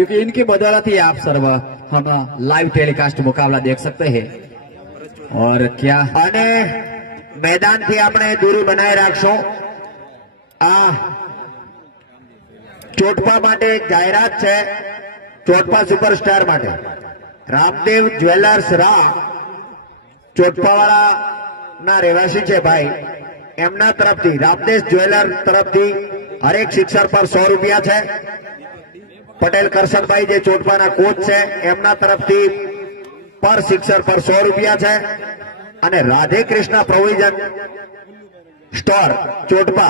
क्योंकि इनकी बदौलत ही आप सर्व हम लाइव टेलीकास्ट मुकाबला देख सकते हैं। और क्या અને મેદાનથી આપણે દૂરી બનાવી રાખશું। આ ચોટપા માટે એક જાહેરાત છે, ચોટપા સુપરસ્ટાર માટે રામદેવ જ્વેલર્સ રા ચોટપાવાળા ના રહેવાસી છે ભાઈ, એમના તરફથી રામદેવ જ્વેલર તરફથી હરેક શિક્ષક પર 100 રૂપિયા છે। પટેલ કરશનભાઈ જે ચોટપાના કોચ છે એમના તરફથી પર શિક્ષક પર 100 રૂપિયા છે। અને રાધે કૃષ્ણ પ્રોવિઝન સ્ટોર ચોટપા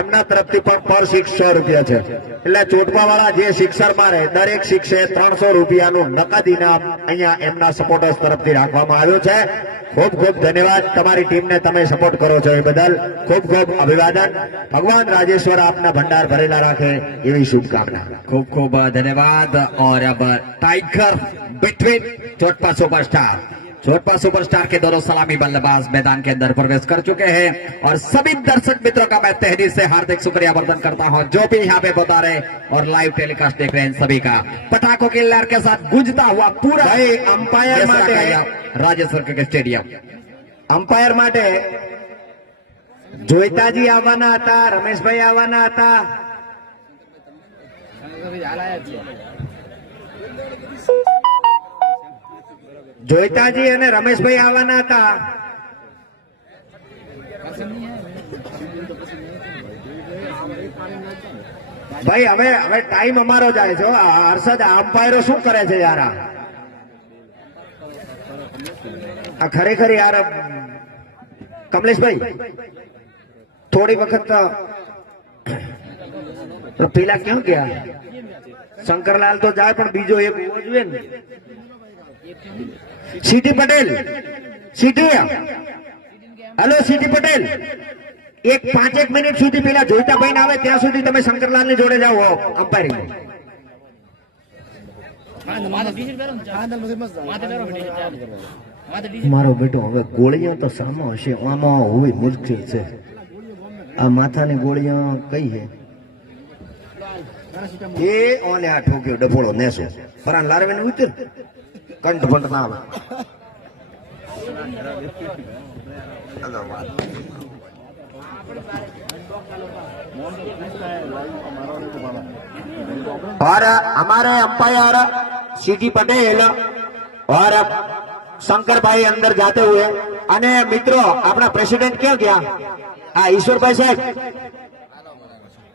એમના તરફથી પણ પર શિક્ષક 100 રૂપિયા છે। એટલે ચોટપા વાળા જે શિક્ષક મારે દરેક શિક્ષે 300 રૂપિયાનું નકદ ઇનામ અહીંયા એમના સપોર્ટર્સ તરફથી રાખવામાં આવ્યો છે। ખૂબ ખૂબ ધન્યવાદ, તમારી ટીમને તમે સપોર્ટ કરો છો એ બદલ ખૂબ ખૂબ અભિવાદન। ભગવાન રાજેશ્વર આપના ભંડાર ભરેલા राखे એવી શુભકામના। खूब खूब धन्यवाद। और अब टाइगर बिटवीन चोटपा सुपरस्टार, चोटपा सुपरस्टार के दोनों सलामी बल्लेबाज मैदान के अंदर प्रवेश कर चुके हैं। और सभी दर्शक मित्रों का मैं तहे दिल से हार्दिक शुक्रिया वर्धन करता हूं जो भी यहाँ पे बता रहे और लाइव टेलीकास्ट देख रहे हैं। सभी का पटाखों की लहर के साथ गूंजता हुआ पूरा भाई अंपायर माटे राजेश्वर क्रिकेट स्टेडियम। अंपायर माटे જોઈતાજી આવવાના હતા, રમેશભાઈ આવવાના હતા। જોઈતાજી અને રમેશભાઈ આવવાના હતા। ભાઈ હવે હવે ટાઈમ અમારો જાય છે। હર્ષદ અમ્પાયરો શું કરે છે યાર? આ ખરેખર યાર કમલેશભાઈ થોડી વખત પેલા ક્યાં ગયા? શંકરલાલ તો જાય પણ બીજો એક હોવો જોઈએ ને। सीटी पटेल, सीटी हेलो सीटी पटेल, एक 5 मिनिट सुधी पेला जोईता भाई आवे त्या सुधी तमे शंकरलाल ने जोड़े जाओ अंपायरिंग। मारो बेटो હવે ગોળીઓ તો સામો હશે, આમાં હોવી મુશ્કેલ છે। આ માથાની ગોળીઓ કઈ છે? એ ઓને આ ઠોક્યો ડફોળો નેસો પરાન લારવેને ઉતર કંઠ બંધ ના આવે। और हमारे अंपायर सीटी पटेल और शंकर भाई अंदर जाते हुए। અને મિત્રો આપણા પ્રેસિડેન્ટ ક્યાં ગયા? આ ઈશ્વરભાઈ સાહેબ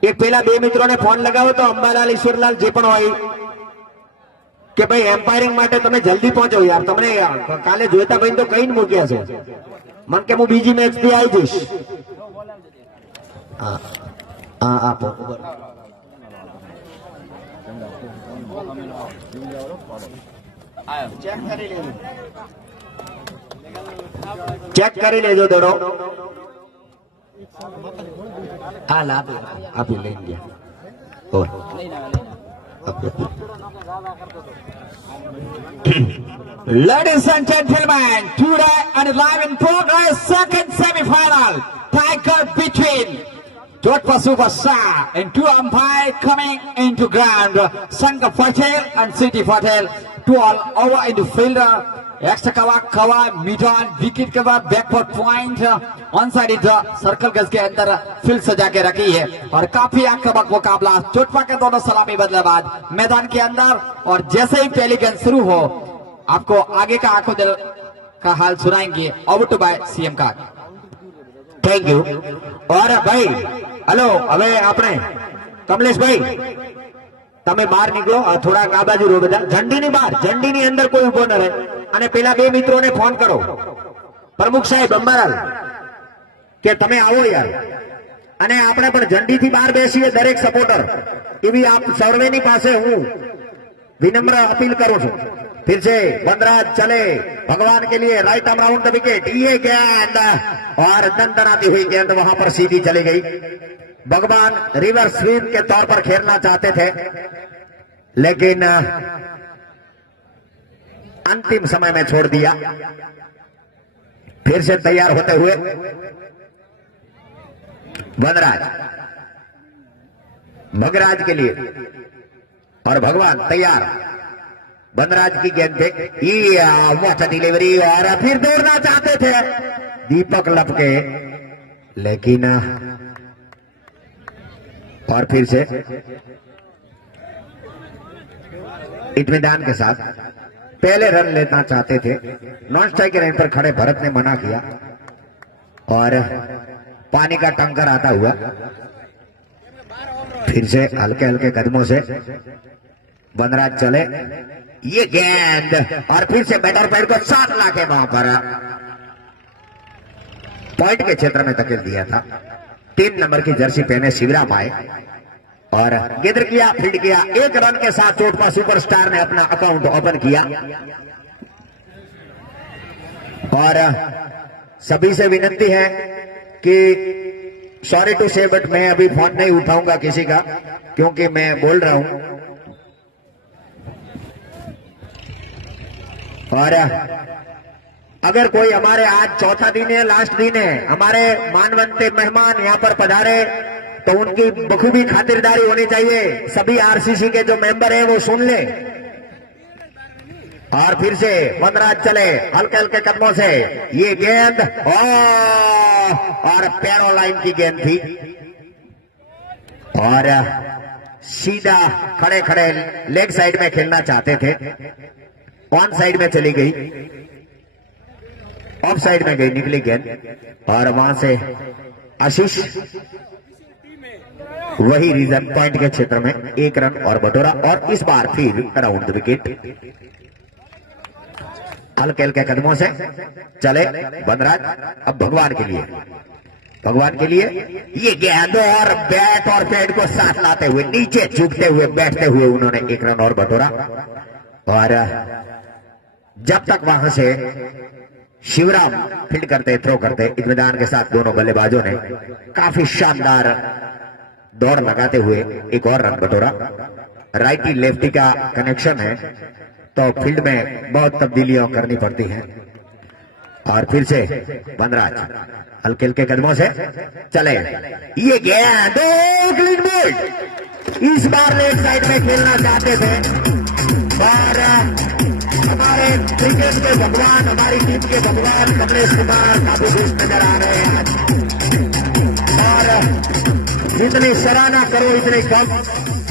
એક પેલા બે મિત્રોને ફોન લગાવો તો અંબાલાલ ઈશ્વરલાલ જે પણ હોય કે ભાઈ એમ્પાયરિંગ માટે તમે જલ્દી પહોંચો યાર। તમને કાલે જોઈતા ભાઈ તો કઈ મૂક્યા છે, મન કે હું બીજી મેચ થી આવી જઈશ। હા આપો ચેક કરી લેજો દડો। હા આપી લઈ ગયા। Ladies and gentlemen, today and live in progress, second semi-final, Tiger between Chotpa Superstar and two umpires coming into ground, Shankar Patel and City Patel, two all over into fielder, extra cover, mid-on, wicket cover, backward point, on side इस circle गज के अंदर field सजा के रखी है। और काफी आक्रामक मुकाबला, चोटपा के दोनों सलामी बल्लेबाज मैदान के अंदर। और जैसे ही पहली गेंद शुरू हो आपको आगे का आंखों दिल का हाल सुनाएंगे। ओवर टू बाय सीएम का। Thank you. और भाई हेलो હવે આપણે કમલેશભાઈ તમે બહાર નીકળો, થોડા આ બાજુ રો બધા। ઝંડીની બહાર, ઝંડીની અંદર કોઈ ઉભો ન રહે। અને પેલા બે મિત્રોને ફોન કરો, પ્રમુખ સાહેબ અંબાલાલ કે તમે આવો યાર। અને આપણે પણ ઝંડીથી બહાર બેસીએ દરેક સપોર્ટર, એવી આપ સર્વેની પાસે હું विनम्र अपील करूं छू। फिर से वनराज चले भगवान के लिए, right arm round the wicket, ये गेंद और दंदनाती हुई गेंद वहां पर सीधी चली गई। भगवान रिवर्स स्वीप के तौर पर खेलना चाहते थे लेकिन अंतिम समय में छोड़ दिया। फिर से तैयार होते हुए वनराज, भगराज के लिए और भगवान तैयार। वनराज की गेंद पे ये डिलीवरी और फिर दौड़ना चाहते थे दीपक लपके, लेकिन और फिर से इत्मीनान के साथ पहले रन लेना चाहते थे। नॉन स्ट्राइक के लाइन पर खड़े भरत ने मना किया और पानी का टंकर आता हुआ फिर से हल्के हल्के कदमों से वनराज चले। ये गेंद और फिर से बैटर पैड को साथ लाके वहां पर पॉइंट के क्षेत्र में धकेल दिया था। 3 नंबर की जर्सी पहने शिवराम आए और गेंद किया, फील्ड किया। 1 रन के साथ चोटपा सुपरस्टार ने अपना अकाउंट ओपन किया। और सभी से विनती है कि सॉरी टू से बट मैं अभी फोन नहीं उठाऊंगा किसी का, क्योंकि मैं बोल रहा हूं। और अगर कोई हमारे आज चौथा दिन है, लास्ट दिन है, हमारे मानवंते मेहमान यहां पर पधारे तो उनकी बखूबी खातिरदारी होनी चाहिए। सभी आरसीसी के जो मेंबर हैं वो सुन ले। और फिर से वनराज चले हल्के हल्के कदमों से। ये गेंद और पैरों लाइन की गेंद थी और सीधा खड़े खड़े लेग साइड में खेलना चाहते थे। ऑन साइड में चली गई, ऑफ साइड में गई, निकली गेंद और वहां से आशीष वही रीजन पॉइंट के क्षेत्र में 1 रन और बटोरा। और इस बार फिर अराउंड द विकेट हल्के हल्के कदमों से चले वनराज। अब भगवान के लिए, भगवान के लिए ये गेंद और बैट और पैड को साथ लाते हुए नीचे झुकते हुए बैठते हुए उन्होंने 1 रन और बटोरा। और जब तक वहां से शिवराम फील्ड करते, थ्रो करते, इत्मीनान के साथ दोनों बल्लेबाजों ने काफी शानदार दौड़ लगाते हुए 1 और रन बटोरा। राइटी लेफ्टी का कनेक्शन है तो फील्ड में बहुत तब्दीलियां करनी पड़ती हैं। और फिर से वनराज हल्के हल्के कदमों से चले। ये गेंद क्लीन बोल्ड। इस बार लेफ्ट साइड में खेलना चाहते थे और हमारे क्रिकेट के भगवान, हमारी टीम के भगवान कमलेश कुमार काफी खुश नजर आ रहे हैं और जितनी सराहना करो इतनी कम।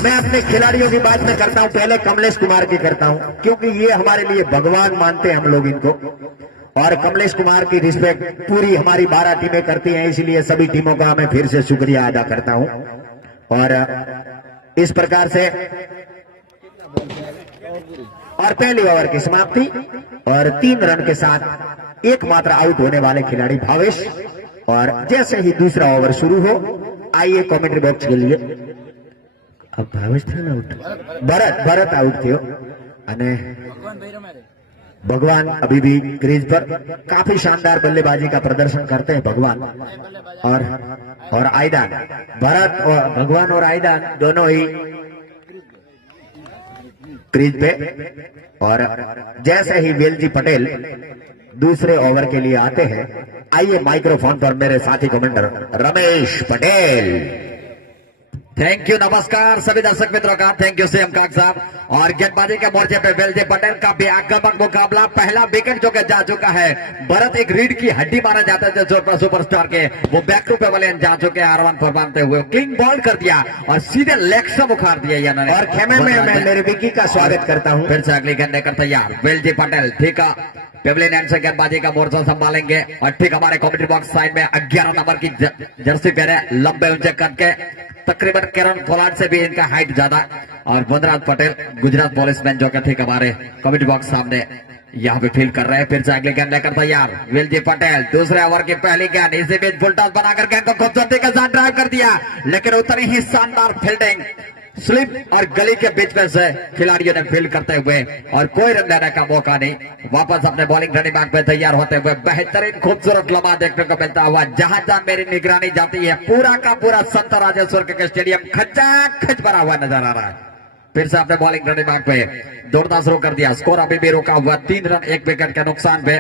मैं अपने खिलाड़ियों की बात में करता हूं, पहले कमलेश कुमार की करता हूं, क्योंकि ये हमारे लिए भगवान मानते हैं हम लोग इनको। और कमलेश कुमार की रिस्पेक्ट पूरी हमारी 12 टीमें करती हैं, इसलिए सभी टीमों का मैं फिर से शुक्रिया अदा करता हूं। और इस प्रकार से और पहली ओवर की समाप्ति और 3 रन के साथ एकमात्र आउट होने वाले खिलाड़ी भावेश। और जैसे ही दूसरा ओवर शुरू हो, आइए कमेंट्री बॉक्स के लिए। अब भावेश थे ना आउट, भरत आउट थे અને भगवान अभी भी क्रीज पर काफी शानदार बल्लेबाजी का प्रदर्शन करते हैं भगवान और आयदान। भरत और भगवान और आयदान दोनों ही क्रीज पे। और जैसे ही वेलजी पटेल दूसरे ओवर के लिए आते हैं, आइए माइक्रोफोन पर मेरे साथी commenter Ramesh Patel. Thank you, नमस्कार सभी दर्शक मित्रों का। थैंक यू सीएम काक साहब। और गेंदबाजी के मोर्चे पे वेलजी पटेल का भी आक्रामक मुकाबला। पहला विकेट जो कि जा चुका है। भरत एक रीढ़ की हड्डी माना जाता है जो सुपरस्टार के, वो बैक टू पेवलियन जा चुके हैं R1 पर बांधते हुए। क्लीन बॉल कर दिया और सीधे लेग से मुखार दिया इन्होंने। और खेमे में मैं मेरे विकी का स्वागत करता हूं। फिर से अगली गेंद लेकर तैयार वेलजी पटेल। ठीक है, पेवलियन एंड से गेंदबाजी का मोर्चा संभालेंगे। और ठीक हमारे कमेंट्री बॉक्स साइड में 11 नंबर की जर्सी पहने, लंबे ऊंचे करके, तकरीबन किरण पोलार्ड से भी इनका हाइट ज्यादा। और वनराज पटेल गुजरात पुलिसमैन जो कि ठीक हमारे कमेंट्री बॉक्स सामने यहाँ पे फील्ड कर रहे हैं। फिर से अगले गेंद लेकर तैयार वेलजी पटेल। दूसरे ओवर की पहली गेंद, इसी बीच फुल टॉस बनाकर गेंद को खूबसूरती के साथ ड्राइव कर दिया, लेकिन उतनी ही शानदार फील्डिंग स्लिप और गली के बीच में से खिलाड़ियों ने फील्ड करते हुए और कोई रन लेने का मौका नहीं। वापस अपने बॉलिंग रनिंग बैक पे तैयार होते हुए बेहतरीन खूबसूरत लम्हा देखने को मिलता हुआ। जहां जहां मेरी निगरानी जाती है, पूरा का पूरा संत राजेश्वर के स्टेडियम खचाखच भरा हुआ नजर आ रहा है। फिर से अपने बॉलिंग रन दिमाग पे दौड़ना शुरू कर दिया। स्कोर अभी भी रुका हुआ 3 रन 1 विकेट के नुकसान पे।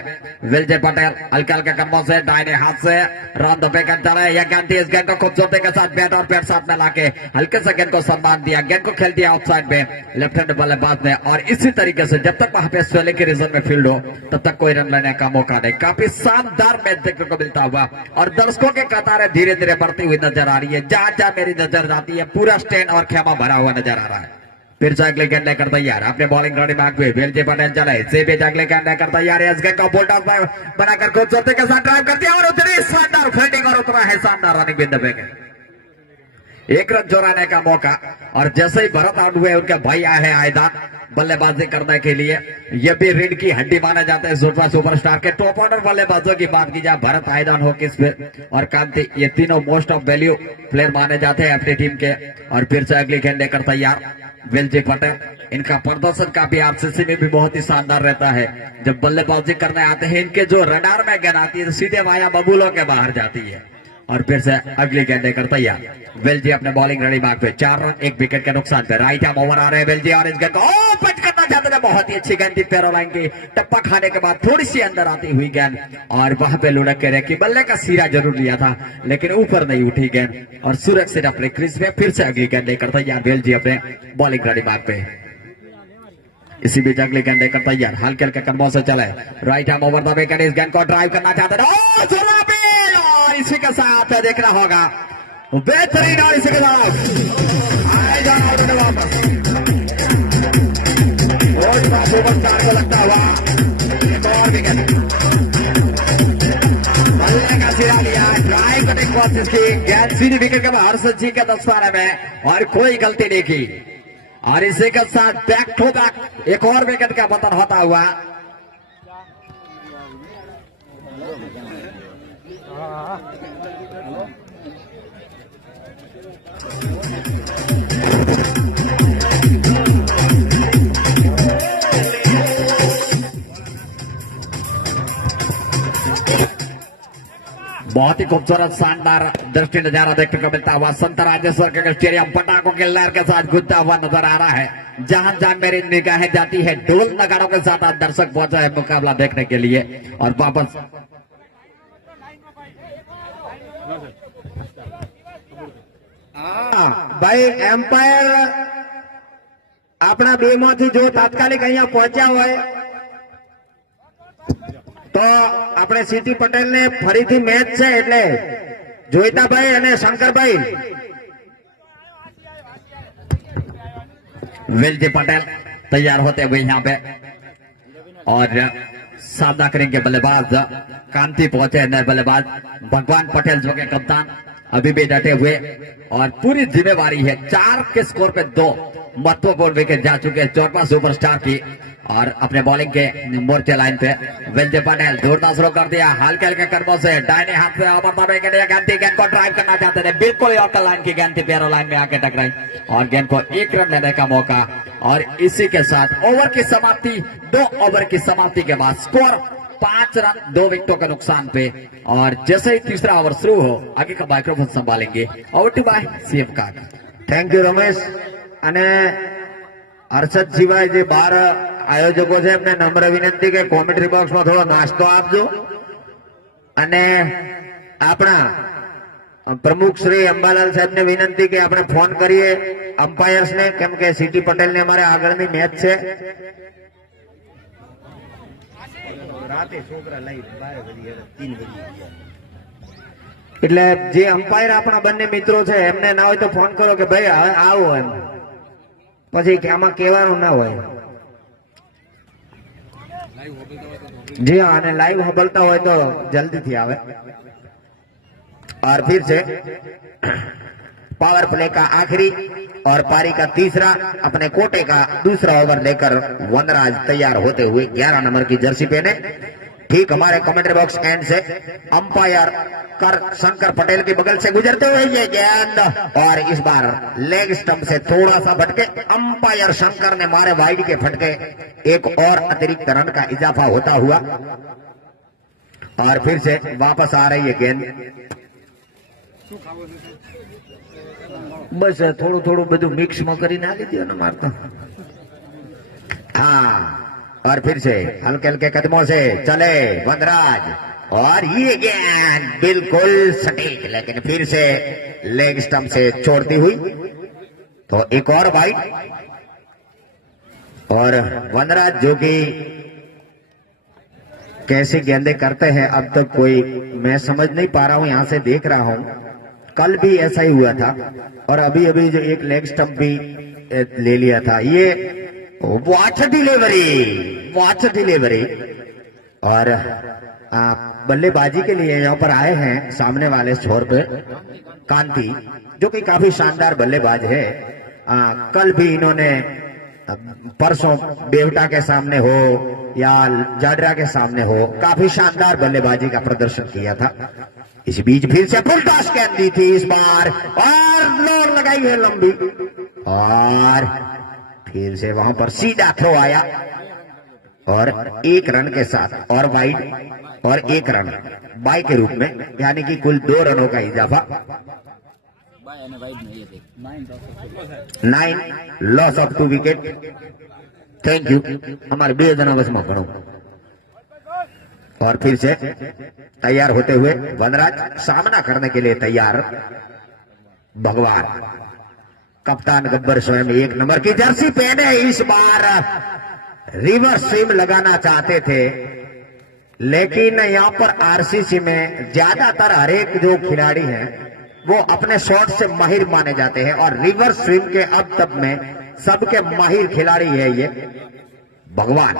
विजय पटेल हल्के हल्के कदमों से दाहिने हाथ से रन द विकेट चला। यह गेंद थी, इस गेंद को खूबसूरती के साथ बैट और पैर साथ में लाके हल्के से गेंद को सम्मान दिया। गेंद को खेल दिया ऑफसाइड में लेफ्ट हैंड बल्लेबाज ने। और इसी तरीके से जब तक वहां पे स्वेलिंग के रीजन में फील्ड हो तब तक कोई रन लेने का मौका नहीं। काफी शानदार मैच देखने को मिलता हुआ और दर्शकों के कतारें धीरे धीरे बढ़ती हुई नजर आ रही है। जहां जहां मेरी नजर जाती है पूरा स्टैंड और खेमा भरा हुआ नजर आ रहा है। फिर से अगले गेंद लेकर तैयार अपने बॉलिंग रन दिमाग पे विजय पटेल चले से भी अगले गेंद लेकर तैयार है। इस गेंद को बोल्ट बनाकर खूबसूरती के साथ ड्राइव कर दिया और उतनी शानदार फील्डिंग और उतना है शानदार रनिंग बिंदु पे 1 रन चौराने का मौका। और जैसे ही भरत आउट हुए उनके भाई आए हैं आयदान बल्लेबाजी करने के लिए। ये भी रीढ़ की हड्डी माने जाते हैं सुपरस्टार के टॉप ऑर्डर बल्लेबाजों की बात की जाए भरत आयदान हो किस्मत और कांति, ये तीनों मोस्ट ऑफ वैल्यू प्लेयर माने जाते हैं अपनी टीम के। और फिर से अगली गेंद लेकर तैयार विजय पटेल। इनका प्रदर्शन काफी आरसीसी में भी बहुत ही शानदार रहता है। जब बल्लेबाजी करने आते हैं इनके जो रडार में गेंद आती है तो सीधे वाया बबूलों के बाहर जाती है। और फिर से अगली गेंद लेकर तैयार विजय अपने बॉलिंग रेडी बाग पे 4 रन 1 विकेट के नुकसान पे। राइट आर्म ओवर आ रहे हैं विजय और इस गेंद को पिच करना चाहते थे। बहुत ही अच्छी गेंद थी, पैरोलाइन की टप्पा खाने के बाद थोड़ी सी अंदर आती हुई गेंद और वहां पे लुढ़क के रखी। बल्ले का सिरा जरूर लिया था लेकिन ऊपर नहीं उठी गेंद और सुरक्षित अपने क्रीज में। फिर से अगली गेंद लेकर तैयार विजय अपने बॉलिंग रेडी बाग पे। इसी बीच अगली गेंद लेकर तैयार हल्के हल्के कदमों से चले right arm over the wicket. इस गेंद को ड्राइव करना चाहते थे और इसी के साथ देखना होगा बेहतरीन और इसी के साथ आए जाना वापस सुपरस्टार को लगता हुआ एक और विकेट। बल्ले का सिरा लिया ड्राइव करने की कोशिश की, गेंद सीधी विकेट के बाहर से जी के 10 पारे में और कोई गलती नहीं की। और इसी के साथ बैक टू बैक एक और विकेट का पतन होता हुआ। बहुत ही खूबसूरत शानदार दृष्टि नजारा देखने को मिलता हुआ संत राजेश्वर के स्टेडियम पटाखों के लहर के साथ गुजरता हुआ नजर आ रहा है। जहां जहां मेरी निगाहें जाती है ढोल नगाड़ों के साथ आज दर्शक पहुंचा है मुकाबला देखने के लिए। और वापस भाई एम्पायर अपना बेમાંથી जो तात्कालिक अहिયાં પહોંચ્યા હોય तो આપણે સીટી પટેલ ને ફરીથી મેચ છે એટલે જોઈતાભાઈ અને શંકરભાઈ विजय पटेल तैयार होते हुए यहाँ पे और सामना करेंगे बल्लेबाज कांति पहुंचे नए बल्लेबाज भगवान पटेल जो के कप्तान अभी भी डटे हुए और पूरी जिम्मेवारी है। 4 के स्कोर पे 2 महत्वपूर्ण विकेट जा चुके हैं चौथा सुपरस्टार की। और अपने बॉलिंग के मोर्चे लाइन पे विजय पटेल दौड़ना शुरू कर दिया हल्के हल्के कदमों से दाहिने हाथ से गेंद को ड्राइव करना चाहते थे, बिल्कुल ऑफ द लाइन की गेंद थी, पैरों लाइन में आके टकराई और गेंद को 1 रन लेने का मौका। और इसी के साथ ओवर की समाप्ति 2 ओवर की समाप्ति के बाद स्कोर 5 रन 2 विकेटों के नुकसान पे। और जैसे ही तीसरा ओवर शुरू हो आगे का माइक्रोफोन संभालेंगे ओवर टू बाय सीएम का। थैंक यू रमेश અને હર્ષદ સિવાય જે 12 આયોજકો છે એમને નમ્ર વિનંતી કે કોમેન્ટ્રી બોક્સમાં થોડો નાસ્તો આપજો અને આપણા પ્રમુખ શ્રી અંબાલાલ સાહેબને વિનંતી કે આપણે ફોન કરીએ અમ્પાયર્સને કેમ કે સીટી પટેલને અમારે આગળની મેચ છે રાતે છોકરા લઈ 12 વાગે 3 વાગે એટલે જે અમ્પાયર આપણા બંને મિત્રો છે એમને ના હોય તો ફોન કરો કે ભાઈ આવો એમ પછી આમાં કહેવાનું ના હોય। जी हाँ અને લાઈવ હબલતા હોય તો જલ્દીથી આવે। और फिर से पावर प्ले का आखिरी और पारी का तीसरा अपने कोटे का दूसरा ओवर लेकर वनराज तैयार होते हुए 11 नंबर की जर्सी पहने ठीक हमारे कमेंट्री बॉक्स एंड से अंपायर कर शंकर पटेल के बगल से गुजरते हुए ये गेंद और इस बार लेग स्टंप से थोड़ा सा भटके अंपायर शंकर ने मारे वाइड के फटके एक और अतिरिक्त रन का इजाफा होता हुआ। और फिर से वापस आ रही है गेंद बस थोड़ू थोड़ू બધું મિક્સમાં કરીને આલી દો ને મારતો हाँ और फिर से हल्के हल्के कदमों से चले वनराज और ये गेंद बिल्कुल सटीक लेकिन फिर से लेग स्टंप से छोड़ती हुई तो एक और वाइड और वनराज जो कि कैसे गेंदे करते हैं अब तक कोई मैं समझ नहीं पा रहा हूं यहां से देख रहा हूं कल भी ऐसा ही हुआ था और अभी अभी जो एक लेग स्टंप भी ले लिया था ये वॉच डिलीवरी और बल्लेबाजी के लिए यहाँ पर आए हैं सामने वाले छोर पे कांति जो कि काफी शानदार बल्लेबाज है कल भी इन्होंने परसों बेवटा के सामने हो या जाडरा के सामने हो काफी शानदार बल्लेबाजी का प्रदर्शन किया था इस बीच फिर से फुल टॉस गेंद दी थी इस बार और लोर लगाई है लंबी और फिर से वहां पर सीधा थ्रो आया और एक रन के साथ और वाइड और एक रन बाई के रूप में यानी कि कुल 2 रनों का इजाफा 9 loss of 2 wicket thank you हमारे 2 जना बस में गणो और फिर से तैयार होते हुए वनराज सामना करने के लिए तैयार भगवान कप्तान गब्बर स्वयं 1 नंबर की जर्सी पहने इस बार रिवर्स स्विंग लगाना चाहते थे लेकिन यहाँ पर आरसीसी में ज्यादातर हरेक जो खिलाड़ी हैं वो अपने शॉट से माहिर माने जाते हैं और रिवर्स स्विंग के अब तक में सबके माहिर खिलाड़ी है ये भगवान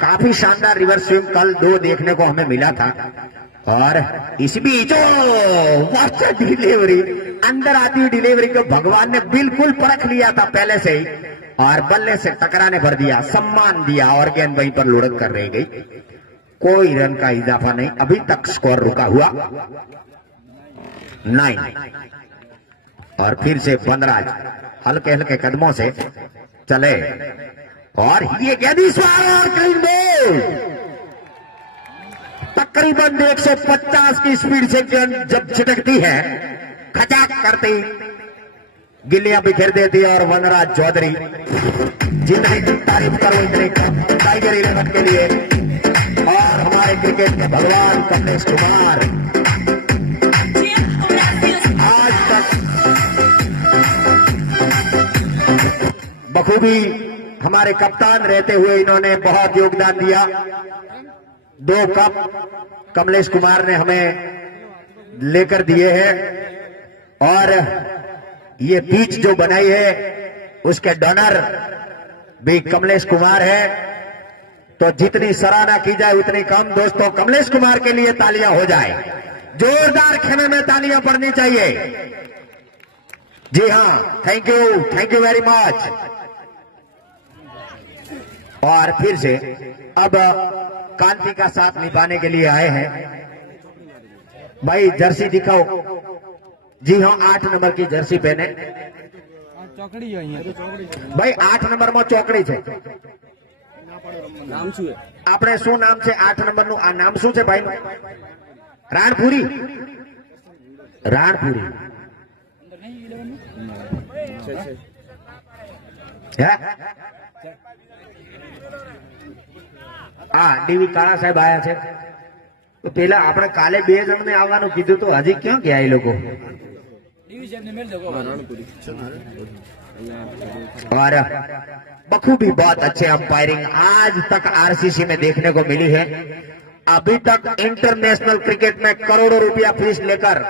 काफी शानदार रिवर्स स्विंग कल 2 देखने को हमें मिला था और इस बीच डिलीवरी अंदर आती हुई डिलीवरी को भगवान ने बिल्कुल परख लिया था पहले से ही और बल्ले से टकराने पर दिया सम्मान दिया और गेंद वहीं पर लुढ़क कर रह गई कोई रन का इजाफा नहीं अभी तक स्कोर रुका हुआ 9 और फिर से वनराज हल्के हल्के कदमों से चले और ये गेंद इस बार क्लीन बॉल तकरीबन 150 की स्पीड से गेंद जब छिटकती है खचाक करती गिल्लियां बिखेर देती है और वनराज चौधरी जितनी तारीफ करो इतनी कम टाइगर 11 के लिए और हमारे क्रिकेट के भगवान कमलेश कुमार आज तक बखूबी हमारे कप्तान रहते हुए इन्होंने बहुत योगदान दिया 2 कप कमलेश कुमार ने हमें लेकर दिए हैं और ये पिच जो बनाई है उसके डोनर भी कमलेश कुमार है तो जितनी सराहना की जाए उतनी कम दोस्तों कमलेश कुमार के लिए तालियां हो जाए जोरदार खेमे में तालियां पड़नी चाहिए जी हाँ थैंक यू वेरी मच और फिर से अब कांति का साथ निभाने के लिए आए हैं भाई जर्सी दिखाओ जी हाँ 8 नंबर की जर्सी पहने ચોકડી भाई 8 नंबर में ચોકડી છે નામ શું આપણે શું નામ છે 8 નંબર નું આ નામ શું છે ભાઈ નું રાણપુરી હા ડીવી કાળા સાહેબ આયા છે તો પેલા આપણે કાલે 2 જણને આવવાનું કીધું તો હજી ક્યાં ગયા એ લોકો और बखूबी बहुत अच्छे अंपायरिंग आज तक आरसीसी में देखने को मिली है अभी तक इंटरनेशनल क्रिकेट में करोड़ों रुपया फीस लेकर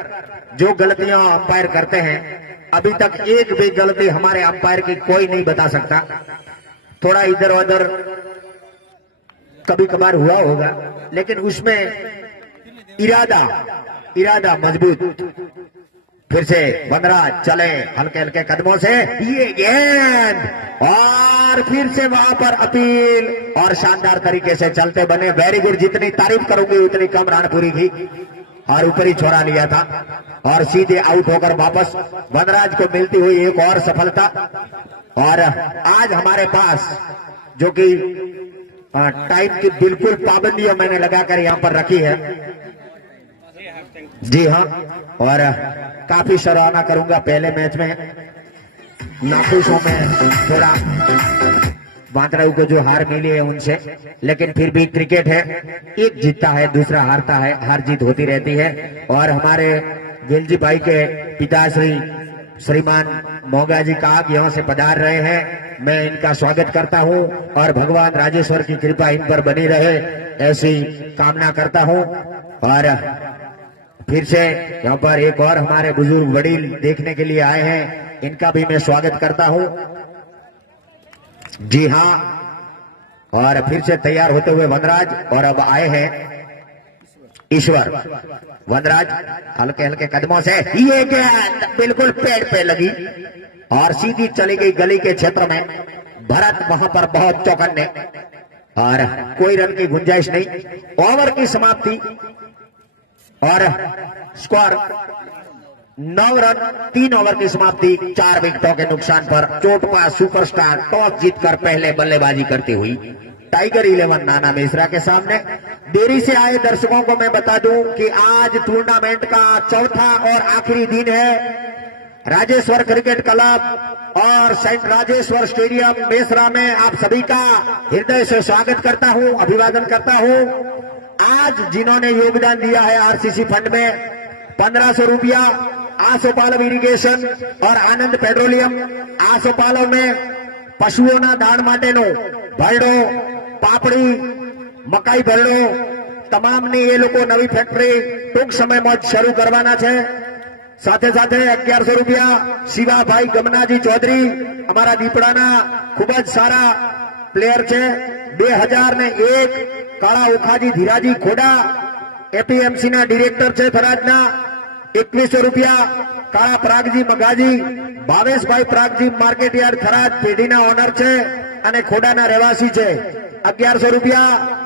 जो गलतियां अंपायर करते हैं अभी तक एक भी गलती हमारे अंपायर की कोई नहीं बता सकता थोड़ा इधर उधर कभी कभार हुआ होगा लेकिन उसमें इरादा मजबूत फिर से वनराज चले हल्के हल्के कदमों से ये गेंद और फिर से वहां पर अपील और शानदार तरीके से चलते बने वेरी गुड जितनी तारीफ करूंगी उतनी कम रानपुरी की और ऊपर ही छोड़ा लिया था और सीधे आउट होकर वापस वनराज को मिलती हुई एक और सफलता और आज हमारे पास जो कि टाइम की बिल्कुल पाबंदियां मैंने लगाकर यहां पर रखी है जी हाँ, और काफी सराहना करूंगा पहले मैच में नाखुशों में थोड़ा बांतराऊ को जो हार मिली है उनसे, लेकिन फिर भी क्रिकेट है, एक जीतता है दूसरा हारता है, हार जीत होती रहती है। और हमारे वेलजी भाई के पिताश्री श्रीमान मोगा जी काग यहाँ से पधार रहे हैं, मैं इनका स्वागत करता हूँ और भगवान राजेश्वर की कृपा इन पर बनी रहे ऐसी कामना करता हूँ। और फिर से यहाँ पर एक और हमारे बुजुर्ग वडील देखने के लिए आए हैं, इनका भी मैं स्वागत करता हूँ। जी हाँ, और फिर से तैयार होते हुए वनराज, और अब आए हैं ईश्वर। वनराज हल्के हल्के कदमों से ये गेंद बिल्कुल पेड़ पे लगी और सीधी चली गई गली के क्षेत्र में। भरत वहां पर बहुत चौकन्ने और कोई रन की गुंजाइश नहीं। ओवर की समाप्ति और स्कोर 9 रन 3 ओवर की समाप्ति, 4 विकेटों के नुकसान पर चोटपा सुपरस्टार टॉस जीतकर पहले बल्लेबाजी करती हुई टाइगर 11 नाना मिश्रा के सामने। देरी से आए दर्शकों को मैं बता दूं कि आज टूर्नामेंट का चौथा और आखिरी दिन है। राजेश्वर क्रिकेट क्लब और सेंट राजेश्वर स्टेडियम मेसरा में आप सभी का हृदय से स्वागत करता हूं, अभिवादन करता हूं। आज जिन्होंने योगदान दिया है आरसीसी फंड में 1500 रुपया, आसोपालव इरिगेशन और आनंद पेट्रोलियम आसोपालव में पशुओं दाण माटेनो भरडो पापड़ी मकाई भरडो તમામની એ લોકો નવી ફેક્ટરી ટૂંક સમયમાં જ શરૂ કરવાના છે। સાથે સાથે 1100 રૂપિયા શિવાભાઈ ગમનાજી ચૌધરી અમારા દીપડાના ખૂબ જ સારા પ્લેયર છે। 2001 કાળા ઓખાજી ધીરાજી ખોડા એપીએમસી ના ડિરેક્ટર છે થરાદના। 2100 રૂપિયા કાળા પરાગજી મગાજી ભાવેશભાઈ પરાગજી માર્કેટ યાર્ડ થરાદ પેઢીના ઓનર છે અને ખોડાના રહેવાસી છે। 1100 રૂપિયા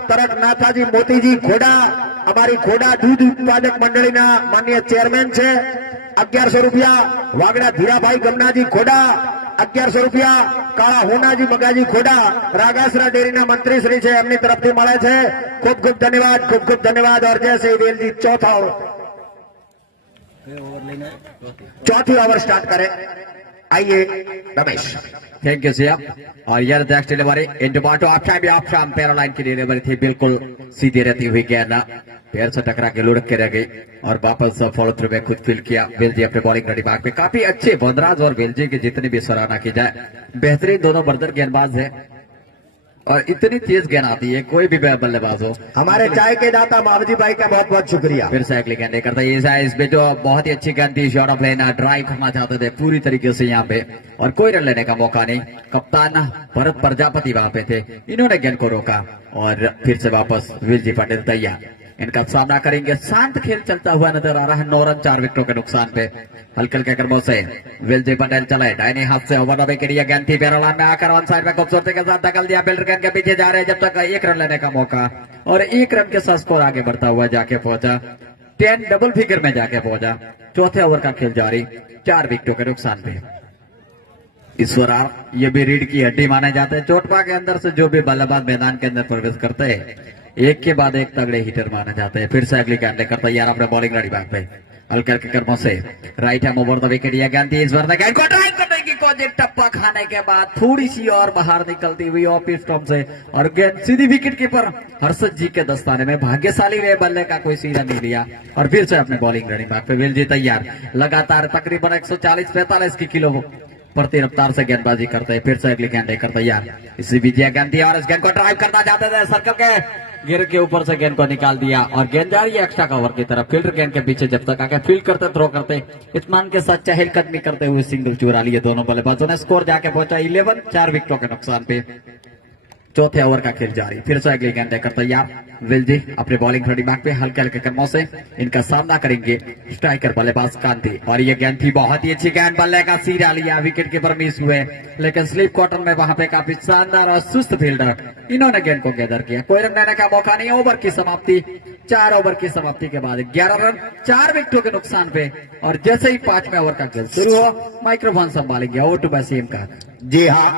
તરક નાથાજી મોતીજી ખોડા અમારી ખોડા દૂધ ઉત્પાદક મંડળીના માન્ય ચેરમેન છે। 1100 રૂપિયા વાગડા ધીરાભાઈ ગમનાજી ખોડા। 1100 રૂપિયા કાળા હોનાજી મગાજી ખોડા રાગાસરા ડેરીના મંત્રી શ્રી છે એમની તરફથી મળે છે। ખૂબ ખૂબ ધન્યવાદ, ખૂબ ખૂબ ધન્યવાદ। और जैसे वेलजी चौथी ओवर स्टार्ट करे, आइए रमेश। थैंक यू सिया। और यह नेक्स्ट डिलीवरी इन टमाटो ऑफ फ्रॉम पैरालाइन की डिलीवरी थी, बिल्कुल सीधी रहती हुई गेंद पैर से टकरा के लुढ़क के रह गई और वापस फॉलो थ्रू में खुद फील किया। वेलजी अपने बॉलिंग रेडी भाग में काफी अच्छे वनराज और वेलजी की जितनी भी सराहना की जाए, बेहतरीन दोनों बर्दर गेंदबाज है और इतनी तेज गेंद आती है कोई भी बल्लेबाज हो। हमारे चाय के दाता मावजी भाई का बहुत बहुत शुक्रिया। फिर से अगली गेंद करता है इसमें जो बहुत ही अच्छी गेंद थी, शॉट ऑफ लेना ड्राइव करना चाहते थे पूरी तरीके से यहाँ पे और कोई रन लेने का मौका नहीं। कप्तान भरत प्रजापति वहां पे थे, इन्होंने गेंद को रोका और फिर से वापस वेलजी पटेल तैयार इनका सामना करेंगे। शांत खेल चलता हुआ नजर आ रहा है। 9 रन 4 विकेटों के नुकसान पे हल्के हल्के क्रमों से वेलजी पटेल चले दाहिने हाथ से ओवर के लिए गेंद थी पैरालाइन में आकर वन साइड में खूबसूरती के साथ धकल दिया। बिल्डर गेंद के पीछे जा रहे हैं जब तक 1 रन लेने का मौका और 1 रन के साथ स्कोर आगे बढ़ता हुआ जाके पहुंचा 10 डबल फिगर में जाके पहुंचा। चौथे ओवर का खेल जारी 4 विकेटों के नुकसान पे। ईश्वर ये भी रीढ़ की हड्डी माने जाते हैं। चोटपा के अंदर से जो भी बल्लेबाज मैदान के अंदर प्रवेश करते हैं एक के बाद एक तगड़े हिटर माने जाते हैं। फिर से अगली गेंद करता है यार अपने बॉलिंग रेडी बैक पे हल्के हल्के कर्मों से right hand over the wicket. यह गेंद थी इस बार गेंद को ड्राइव करने की कोशिश, टप्पा खाने के बाद थोड़ी सी और बाहर निकलती हुई ऑफ स्टंप से और गेंद सीधी विकेट कीपर हर्षद जी के दस्ताने में। भाग्यशाली वे बल्ले का कोई सीधा नहीं लिया और फिर से अपने बॉलिंग रेडी बैक पे वेलजी तैयार। लगातार तकरीबन 140-45 की किलो प्रति रफ्तार से गेंदबाजी करते हैं। फिर से अगली गेंद लेकर तैयार। इसी विजय गेंद थी और इस गेंद को ड्राइव करना चाहते थे, सर्कल के गिर के ऊपर से गेंद को निकाल दिया और गेंद जा रही है एक्स्ट्रा कवर की तरफ। फील्डर गेंद के पीछे जब तक आके फील्ड करते थ्रो करते इत्मीनान के साथ चहलकदमी करते हुए सिंगल चुरा लिए दोनों बल्लेबाजों ने। स्कोर जाके पहुंचा 11, 4 विकेटों के नुकसान पे। चौथे ओवर का खेल जारी। फिर से अगली गेंद लेकर तैयार वेलजी अपने बॉलिंग रेडी बैक पे हल्के हल्के कदमों से इनका सामना करेंगे स्ट्राइकर बल्लेबाज कांति। और ये गेंद थी बहुत ही अच्छी गेंद, बल्ले का सीधा लिया, विकेट कीपर मिस हुए लेकिन स्लिप कॉटन में वहां पे काफी शानदार और सुस्त फील्डर इन्होंने गेंद को गैदर किया। कोई रन लेने का मौका नहीं। ओवर की समाप्ति 4 ओवर की समाप्ति के बाद 11 रन 4 विकेटों के नुकसान पे। और जैसे ही 5वें ओवर का खेल शुरू हो माइक्रोफोन संभालेंगे ओवर टू वसीम का। जी हाँ,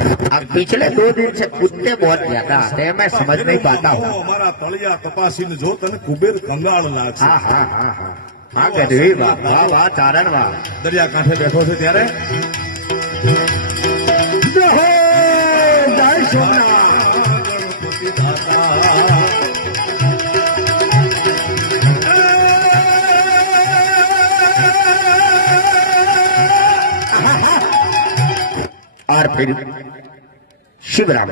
अब पिछले 2 दिन से कुत्ते बहुत ज्यादा आते हैं, मैं समझ नहीं पाता हूँ। અમારા તળિયા તપાસીને જો તને કુબેર કંગાળ લાગશે हाँ हाँ हाँ हाँ हाँ गधवी वाह वाह वाह चारण वाह દરિયા કાંઠે બેઠો છે ત્યારે जय हो, जय सोमनाथ। ગણપતિ દાતા और फिर शिवराम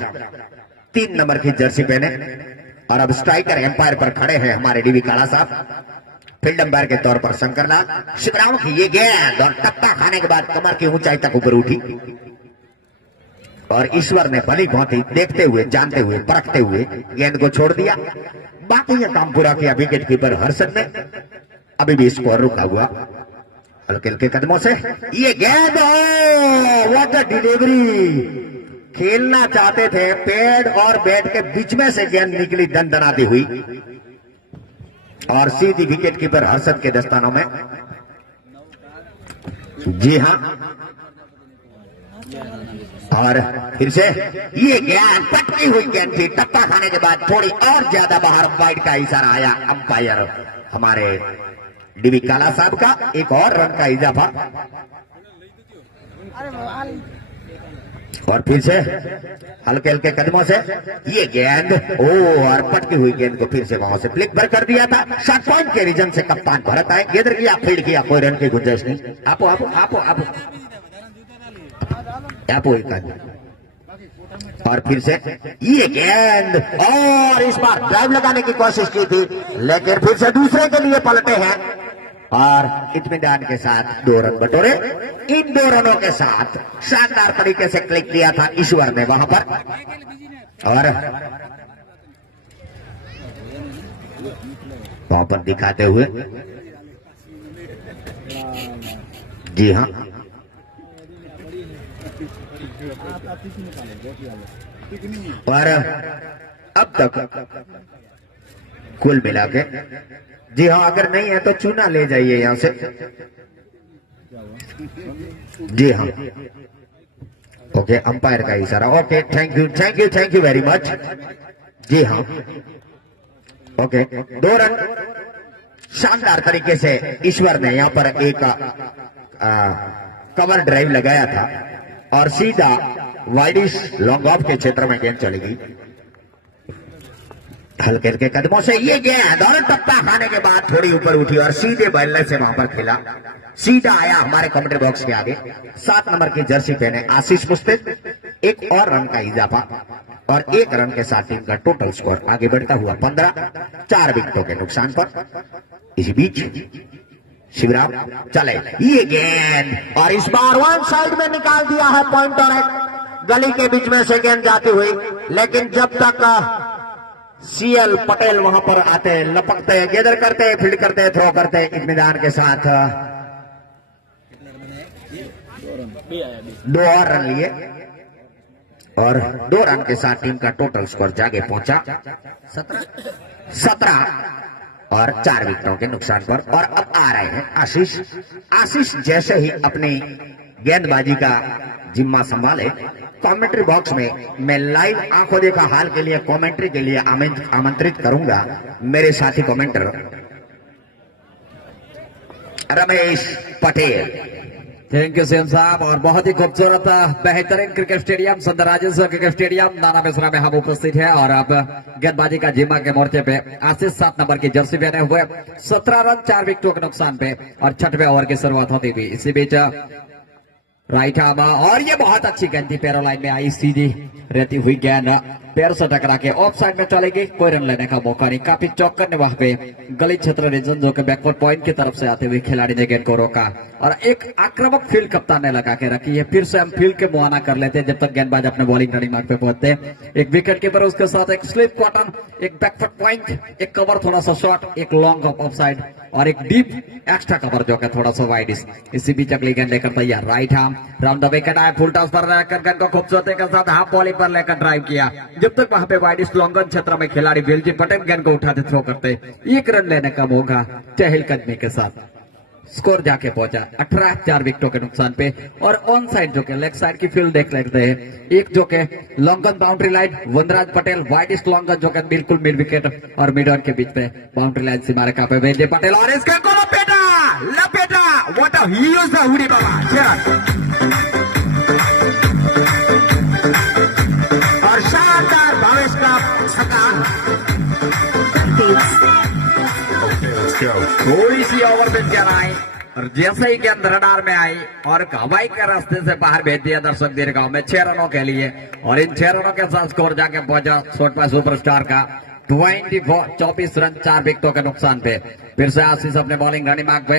3 नंबर की जर्सी पहने और अब स्ट्राइकर एम्पायर पर खड़े हैं हमारे डीवी काला साहब। फील्ड अंपायर के तौर पर शंकरलाल। शिवराम की ये गेंद और टप्पा खाने के बाद कमर की ऊंचाई तक ऊपर उठी और ईश्वर ने भली भांति देखते हुए, जानते हुए, परखते हुए गेंद को छोड़ दिया। बाकी ये काम पूरा किया विकेट कीपर हर्षद ने। अभी भी स्कोर रुका हुआ। हल्के हल्के कदमों से ये गेंद, व्हाट अ डिलीवरी। खेलना चाहते थे, पेड़ और बैट के बीच में से गेंद निकली दनदनाती हुई और सीधी विकेट कीपर हर्षद के दस्तानों में। जी हाँ, और फिर से ये गेंद पटकी हुई गेंद थी। टप्पा खाने के बाद थोड़ी और ज्यादा बाहर वाइड का इशारा आया अंपायर हमारे डीवी काला साहब का। एक और रन का इजाफा और फिर से हल्के हल्के कदमों से ये गेंद, और पटकी हुई गेंद को फिर से वहां से फ्लिक भर कर दिया था। शॉट पॉइंट के रीजन से कप्तान भरत आए। गेंद किया, फील्ड किया, कोई रन की गुंजाइश नहीं। आपो आपो आपो आपो आपो एक और फिर से ये गेंद, और इस बार ड्राइव लगाने की कोशिश की थी लेकिन फिर से दूसरे के लिए पलटे हैं और इत्मीनान के साथ 2 रन बटोरे। इन 2 रनों के साथ शानदार तरीके से क्लिक किया था ईश्वर ने वहां पर। और वहां पर दिखाते हुए, जी हाँ, और अब तक कुल मिला के, जी हाँ, अगर नहीं है तो चूना ले जाइए यहां से। जी हाँ, ओके, अंपायर का इशारा। Okay, thank you thank you thank you very much. जी हाँ, ओके, 2 रन शानदार तरीके से ईश्वर ने यहां पर एक कवर ड्राइव लगाया था और सीधा वाइडिश लॉन्ग ऑफ के क्षेत्र में गेंद चलेगी। हल्के हल्के कदमों से ये गेंद और टप्पा खाने के बाद थोड़ी ऊपर उठी और सीधे बल्ले से वहां पर खेला। सीधा आया हमारे कमेंट्री बॉक्स के आगे। 7 नंबर की जर्सी पहने आशीष मुस्तैद। एक और रन का इजाफा और 1 रन के साथ टीम का टोटल स्कोर आगे बढ़ता हुआ 15, 4 विकेटों के नुकसान पर। इसी बीच शिवराम चले, ये गेंद और इस बार वन साइड में निकाल दिया है पॉइंटर है। गली के बीच में से गेंद जाती हुई, लेकिन जब तक सीएल पटेल वहां पर आते, लपकते, गेदर करते, फील्ड करते, थ्रो करते इत्मीनान के साथ 2 और रन लिए और 2 रन के साथ टीम का टोटल स्कोर जाके पहुंचा 17 और 4 विकेटों के नुकसान पर। और अब आ रहे हैं आशीष। आशीष जैसे ही अपनी गेंदबाजी का जिम्मा संभाले, कमेंट्री बॉक्स में मैं लाइव आंखों देखा हाल के लिए कमेंट्री के लिए आमंत्रित करूंगा मेरे साथी commenter Ramesh Patel. Thank you CM साहब। और बहुत ही खूबसूरत बेहतरीन क्रिकेट स्टेडियम संत राजेंद्र क्रिकेट स्टेडियम नाना मिश्रा में हम उपस्थित है और अब गेंदबाजी का जिम्मा के मोर्चे पे आशीष 7 नंबर की जर्सी पहने हुए 17 रन 4 विकेटों के नुकसान पे और 6वें ओवर की शुरुआत होती हुई। इसी बीच राइट आर्म और ये बहुत अच्छी गेंद थी, पैरों लाइन में आई, सीधी रहती हुई गेंद पैर से टकरा के ऑफ साइड में चलेगी। कोई रन लेने का मौका नहीं। काफी चौकन ने वहां पे गली क्षेत्र रीजन जो कि बैकवर्ड पॉइंट की तरफ से आते हुए खिलाड़ी ने गेंद को रोका और एक आक्रामक फील्ड कप्तान ने लगा के रखी है। फिर से हम फील्ड के मुआना कर लेते हैं जब तक गेंदबाज अपने बॉलिंग रनिंग मार्क पे पहुंचते हैं। एक विकेट कीपर उसके साथ एक स्लिप कॉटन, एक बैकवर्ड पॉइंट, एक कवर थोड़ा सा शॉर्ट, एक लॉन्ग ऑफ साइड और एक डीप एक्स्ट्रा कवर जो कि थोड़ा सा वाइड। इसी बीच अगली गेंद लेकर तैयार, right arm round the wicket आए, फुल टॉस पर रहकर गेंद को खूबसूरती के साथ हाफ बॉलिंग पर लेकर ड्राइव किया। जब तक वहां पे वाइड लॉन्गन क्षेत्र में खिलाड़ी वेलजी पटेल गेंद को उठाते थ्रो करते, 1 रन लेने का मौका चहलकदमी के साथ। स्कोर जाके पहुंचा 18 4 विकेटों के नुकसान पे। और ऑन साइड जो के लेग साइड की फील्ड देख लेते हैं, एक जो के लॉन्गन बाउंड्री लाइन वनराज पटेल वाइडेस्ट लॉन्गन जो के बिल्कुल मिड विकेट और मिड ऑन के बीच में बाउंड्री लाइन सीमा रेखा पे वेंजे पटेल और इसका गोल लपेटा व्हाट अ ह्यूज हुडी बाबा और शानदार भावेश का छक्का। थोड़ी सी ओवर पे क्या आई और जैसे ही गेंद रडार में आई और हवाई के रास्ते से बाहर भेज दिया दर्शक दीर्घाव में 6 रनों के लिए। और इन 6 रनों के साथ स्कोर जाके पहुंचा छोटा सुपरस्टार का 24 रन 4 विकेटों के नुकसान पे। फिर से आशीष अपने बॉलिंग रनिंग मार्क पे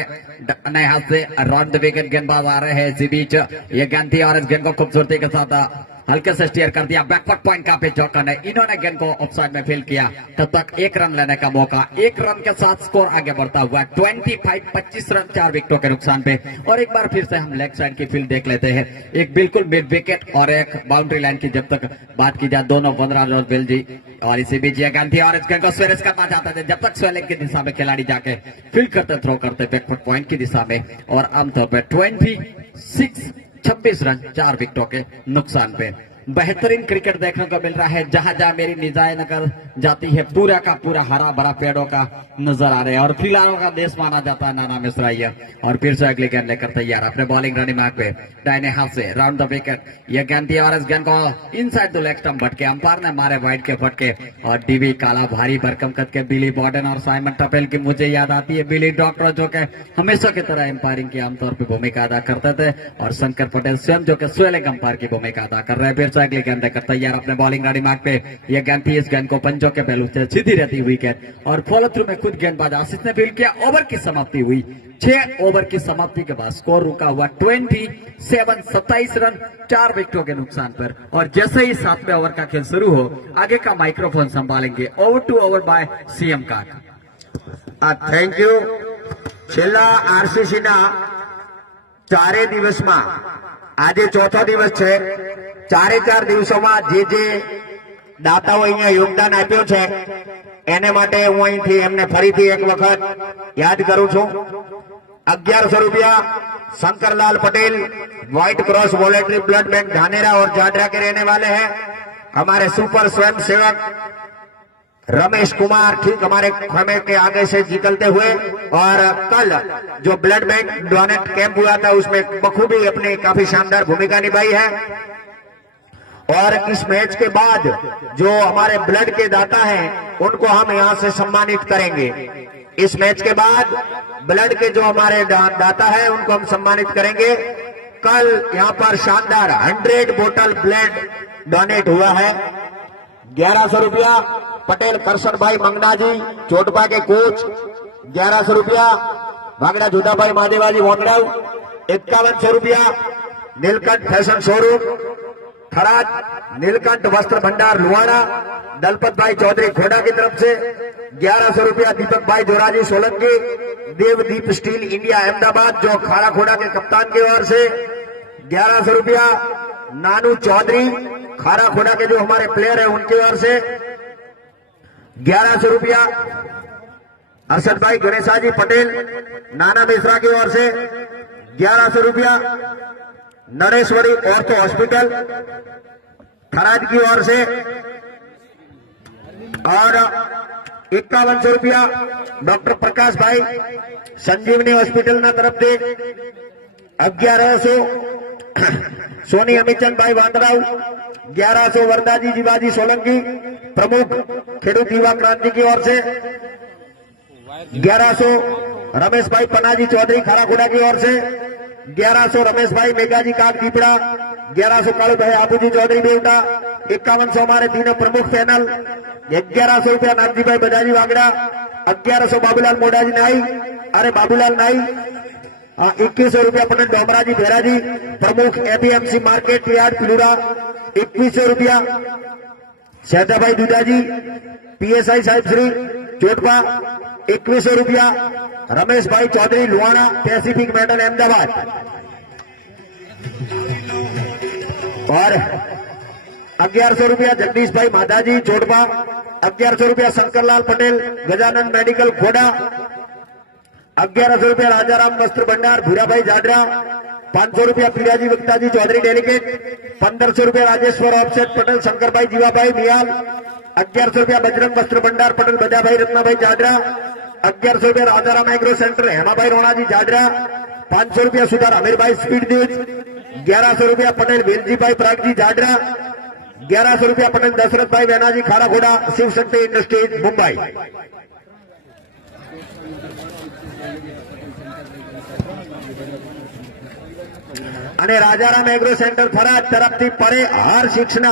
नए हाथ से राउंड द विकेट गेंदबाज आ रहे हैं। इसी बीच ये गेंद थी और इस गेंद को खूबसूरती के साथ हल्के से स्टीयर कर दिया बैकवर्ड पॉइंट का पिच जॉकर ने। इन्होंने गेंद को ऑफसाइड में फील किया, तब तक 1 रन लेने का मौका। 1 रन के साथ स्कोर आगे बढ़ता हुआ 25 रन 4 विकेटों के नुकसान पे। और एक बार फिर से हम लेग साइड की फील्ड देख लेते हैं, एक बिल्कुल मिड विकेट और एक बाउंड्री लाइन की जब तक बात की जाए, दोनों वनराज और बेलजी। और इसी बीच ये गेंद थी और इस गेंद को स्वेरिस करना चाहते थे, जब तक स्वेलिंग की दिशा में खिलाड़ी जाके फील्ड करते थ्रो करते बैकवर्ड पॉइंट की दिशा में। और आमतौर पर 26 रन 4 विकेटों के नुकसान पे बेहतरीन क्रिकेट देखने को मिल रहा है। जहां जहां मेरी निगाहें नजर जाती है पूरा का पूरा हरा भरा पेड़ों का नजर आ रहा है और खिलाड़ियों का देश माना जाता है नाना मिश्रा ये। और फिर से अगली गेंद लेकर तैयार अपने बॉलिंग रनिंग मार्क पे दाहिने हाथ से राउंड द विकेट ये गेंद थी और इस गेंद को इनसाइड द लेग स्टंप भटके, अंपायर ने मारे वाइड के फटके। और डीबी काला भारी भरकम कद के बिली बॉर्डन और साइमन टपेल की मुझे याद आती है। बिली डॉक्टर जो के हमेशा की तरह अंपायरिंग की आमतौर पर भूमिका अदा करते थे और शंकर पटेल स्वयं जो के स्वेलिंग अंपायर की भूमिका अदा कर रहे हैं। फिर अगली गेंद लेकर तैयार अपने बॉलिंग रनिंग मार्क पे ये गेंद थी, इस गेंद को पंजों के पहलू से सीधी रहती हुई गेंद और फॉलो थ्रू में खुद गेंदबाज आशीष ने फील्ड किया। ओवर की समाप्ति हुई, 6 ओवर की समाप्ति के बाद स्कोर रुका हुआ 27 रन 4 विकेटों के नुकसान पर। और जैसे ही 7वें ओवर का खेल शुरू हो आगे का माइक्रोफोन संभालेंगे over to over by CM का। Thank you. છેલ્લા આરસીસી ના 4 દિવસમાં આજે ચોથો દિવસ છે, 4 દિવસોમાં જે દાતાઓ અહીંયા યોગદાન આપ્યું છે એને માટે હું અહીંથી એમને ફરીથી એક વખત યાદ કરું છું। 1100 रुपया Shankarlal Patel white cross voluntary blood bank Dhanera और जाडरा के रहने वाले हैं। हमारे सुपर स्वयं सेवक रमेश कुमार ठीक हमारे खमे के आगे से निकलते हुए। और कल जो ब्लड बैंक डोनेट कैंप हुआ था उसमें बखूबी अपनी काफी शानदार भूमिका निभाई है। और इस मैच के बाद जो हमारे ब्लड के दाता हैं उनको हम यहां से सम्मानित करेंगे। इस मैच के बाद ब्लड के जो हमारे दाता हैं उनको हम सम्मानित करेंगे। कल यहां पर शानदार 100 बोतल ब्लड डोनेट हुआ है। 1100 रुपया पटेल करशन भाई मंगना जी चोटपा के कोच, 1100 रुपया भागड़ा जुदा भाई महादेवाजी वोंडराव, 5100 रुपया नीलकंठ फैशन शोरूम थराद, नीलकंठ वस्त्र भंडार लुहाड़ा दलपत भाई चौधरी खोड़ा की तरफ से, 1100 रुपया दीपक भाई जोराजी सोलंकी देवदीप स्टील इंडिया अहमदाबाद जो खाड़ा खोड़ा के कप्तान की ओर से, 1100 रुपया नानू चौधरी खाड़ा खोड़ा के जो हमारे प्लेयर है उनकी ओर से, 1100 रुपया अरशद भाई गणेशाजी पटेल नाना मिश्रा की ओर से, 1100 रुपया नरेश्वरी ऑर्थो हॉस्पिटल थराद की ओर से, और 5100 रुपया डॉक्टर प्रकाश भाई संजीवनी हॉस्पिटल ना तरफ से, 1100 सोनी अमितचंद भाई वांदराव, 1100 वरदाजी जीवाजी सोलंकी प्रमुख खेडूत युवा क्रांति की ओर से, 1100 रमेश भाई पनाजी चौधरी खाराखोड़ा की ओर से, 1100 रमेश भाई मेघाजी काक दीपड़ा, 1100 कालू भाई आबूजी चौधरी बेवटा, 5100 हमारे तीनों प्रमुख पैनल, 1100 रुपया नागजी भाई बजाजी वागड़ा, 1100 बाबूलाल मोडाजी नाई, अरे बाबूलाल नाई, 2100 रुपया पंडित डोमराजी भेराजी प्रमुख एपीएमसी मार्केट यार्ड पिलूरा, 2100 रुपया शहजाभाई दूधाजी पीएसआई साहिब श्री चोटपा, 2100 रुपया रमेश भाई चौधरी लुहाना पैसिफिक मेडल अहमदाबाद, और 1100 रुपया जगदीश भाई माधाजी चोटपा, 1100 रुपया Shankarlal Patel Gajanan medical Khoda, ₹1100 Rajaram Vastra Bhandar Bhurabhai Jadra. ₹500 Piraji Vaktaji Chaudhary delegate. ₹1500 Rajeshwar offset Patel Shankarbhai Jivabhai Miyal. ₹1100 Bajrang Vastra Bhandar Patel Bajabhai Ratnabhai Jadra. ₹1100 Rajaram agro centre Hemabhai Ronaji Jadra. ₹500 सुधार अमीरभाई स्पीड न्यूज। ₹1100 पटेल वेलजीभाई प्रागजी जाडरा। ₹1100 पटेल दशरथ भाई बेनाजी खाराखोड़ा शिव शक्ति इंडस्ट्रीज मुंबई। અને રાજારામ એગ્રો સેન્ટર ફરાદ તરફથી પરે હાર શિક્ષના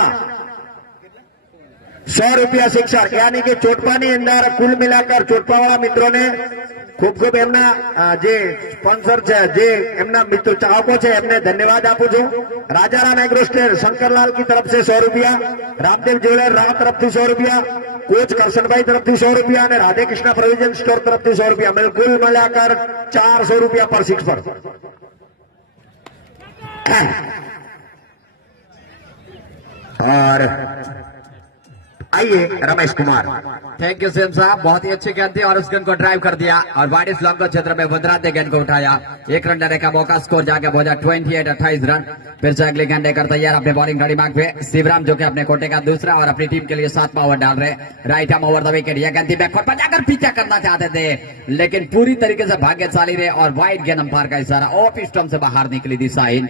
₹100 શિક્ષક यानी कि ચોટપાની અંદર કુલ મિલાકર ચોટપાવાળા મિત્રોને ખૂબ ખૂબ એમના જે સ્પોન્સર છે જે એમના મિત્રો ચાહકો છે એમને ધન્યવાદ આપું છું। રાજારામ એગ્રો સ્ટેર શંકરલાલ की तरफ से ₹100, रामदेव ज्वेलर राव तरफથી ₹100, कोच करशनभाई तरफથી ₹100 અને राधे कृष्णा प्रोविजन स्टोर तरफથી ₹100 मतलब कुल मिलाकर ₹400 पर सिक्स पर। और आइए Ramesh Kumar. Thank you CM साहब, बहुत ही अच्छी गेंद थी और उस गेंद को ड्राइव कर दिया और वाइड स्लॉम के क्षेत्र में वंदराज ने गेंद को उठाया। 1 रन लेने का मौका, स्कोर जाके पहुंचा 28 रन। फिर से अगली गेंद लेकर तैयार अपने बॉलिंग घड़ी मार्ग पे शिवराम जो कि अपने कोटे का दूसरा और अपनी टीम के लिए 7वां ओवर डाल रहे। Right arm over the wicket, यह गेंद बैकवर्ड पर जाकर पीछा करना चाहते थे लेकिन पूरी तरीके से भाग्यशाली रहे और वाइड गेंद अंपायर का इशारा ऑफ स्टंप से बाहर निकली थी साइन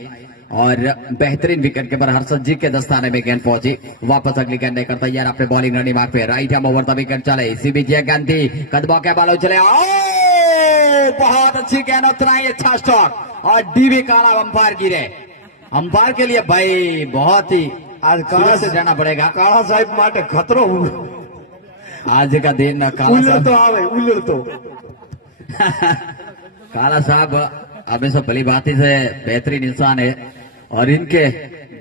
और बेहतरीन विकेट कीपर हर्षद जी के दस्ताने में गेंद पहुंची। वापस अगली गेंद लेकर तैयार अपने बॉलिंग रनी मार्ग पे। Right arm over the wicket चले, इसी बीच ये गेंद थी कदमों के बालों चले। बहुत अच्छी गेंद, उतना ही अच्छा स्टॉक और डीवी काला अंपायर गिरे। अंपायर के लिए भाई बहुत ही आज काला से जाना पड़ेगा। काला साहब माटे खतरो आज का दिन काला तो आवे उलर तो काला साहब हमेशा भली बात से बेहतरीन इंसान है और इनके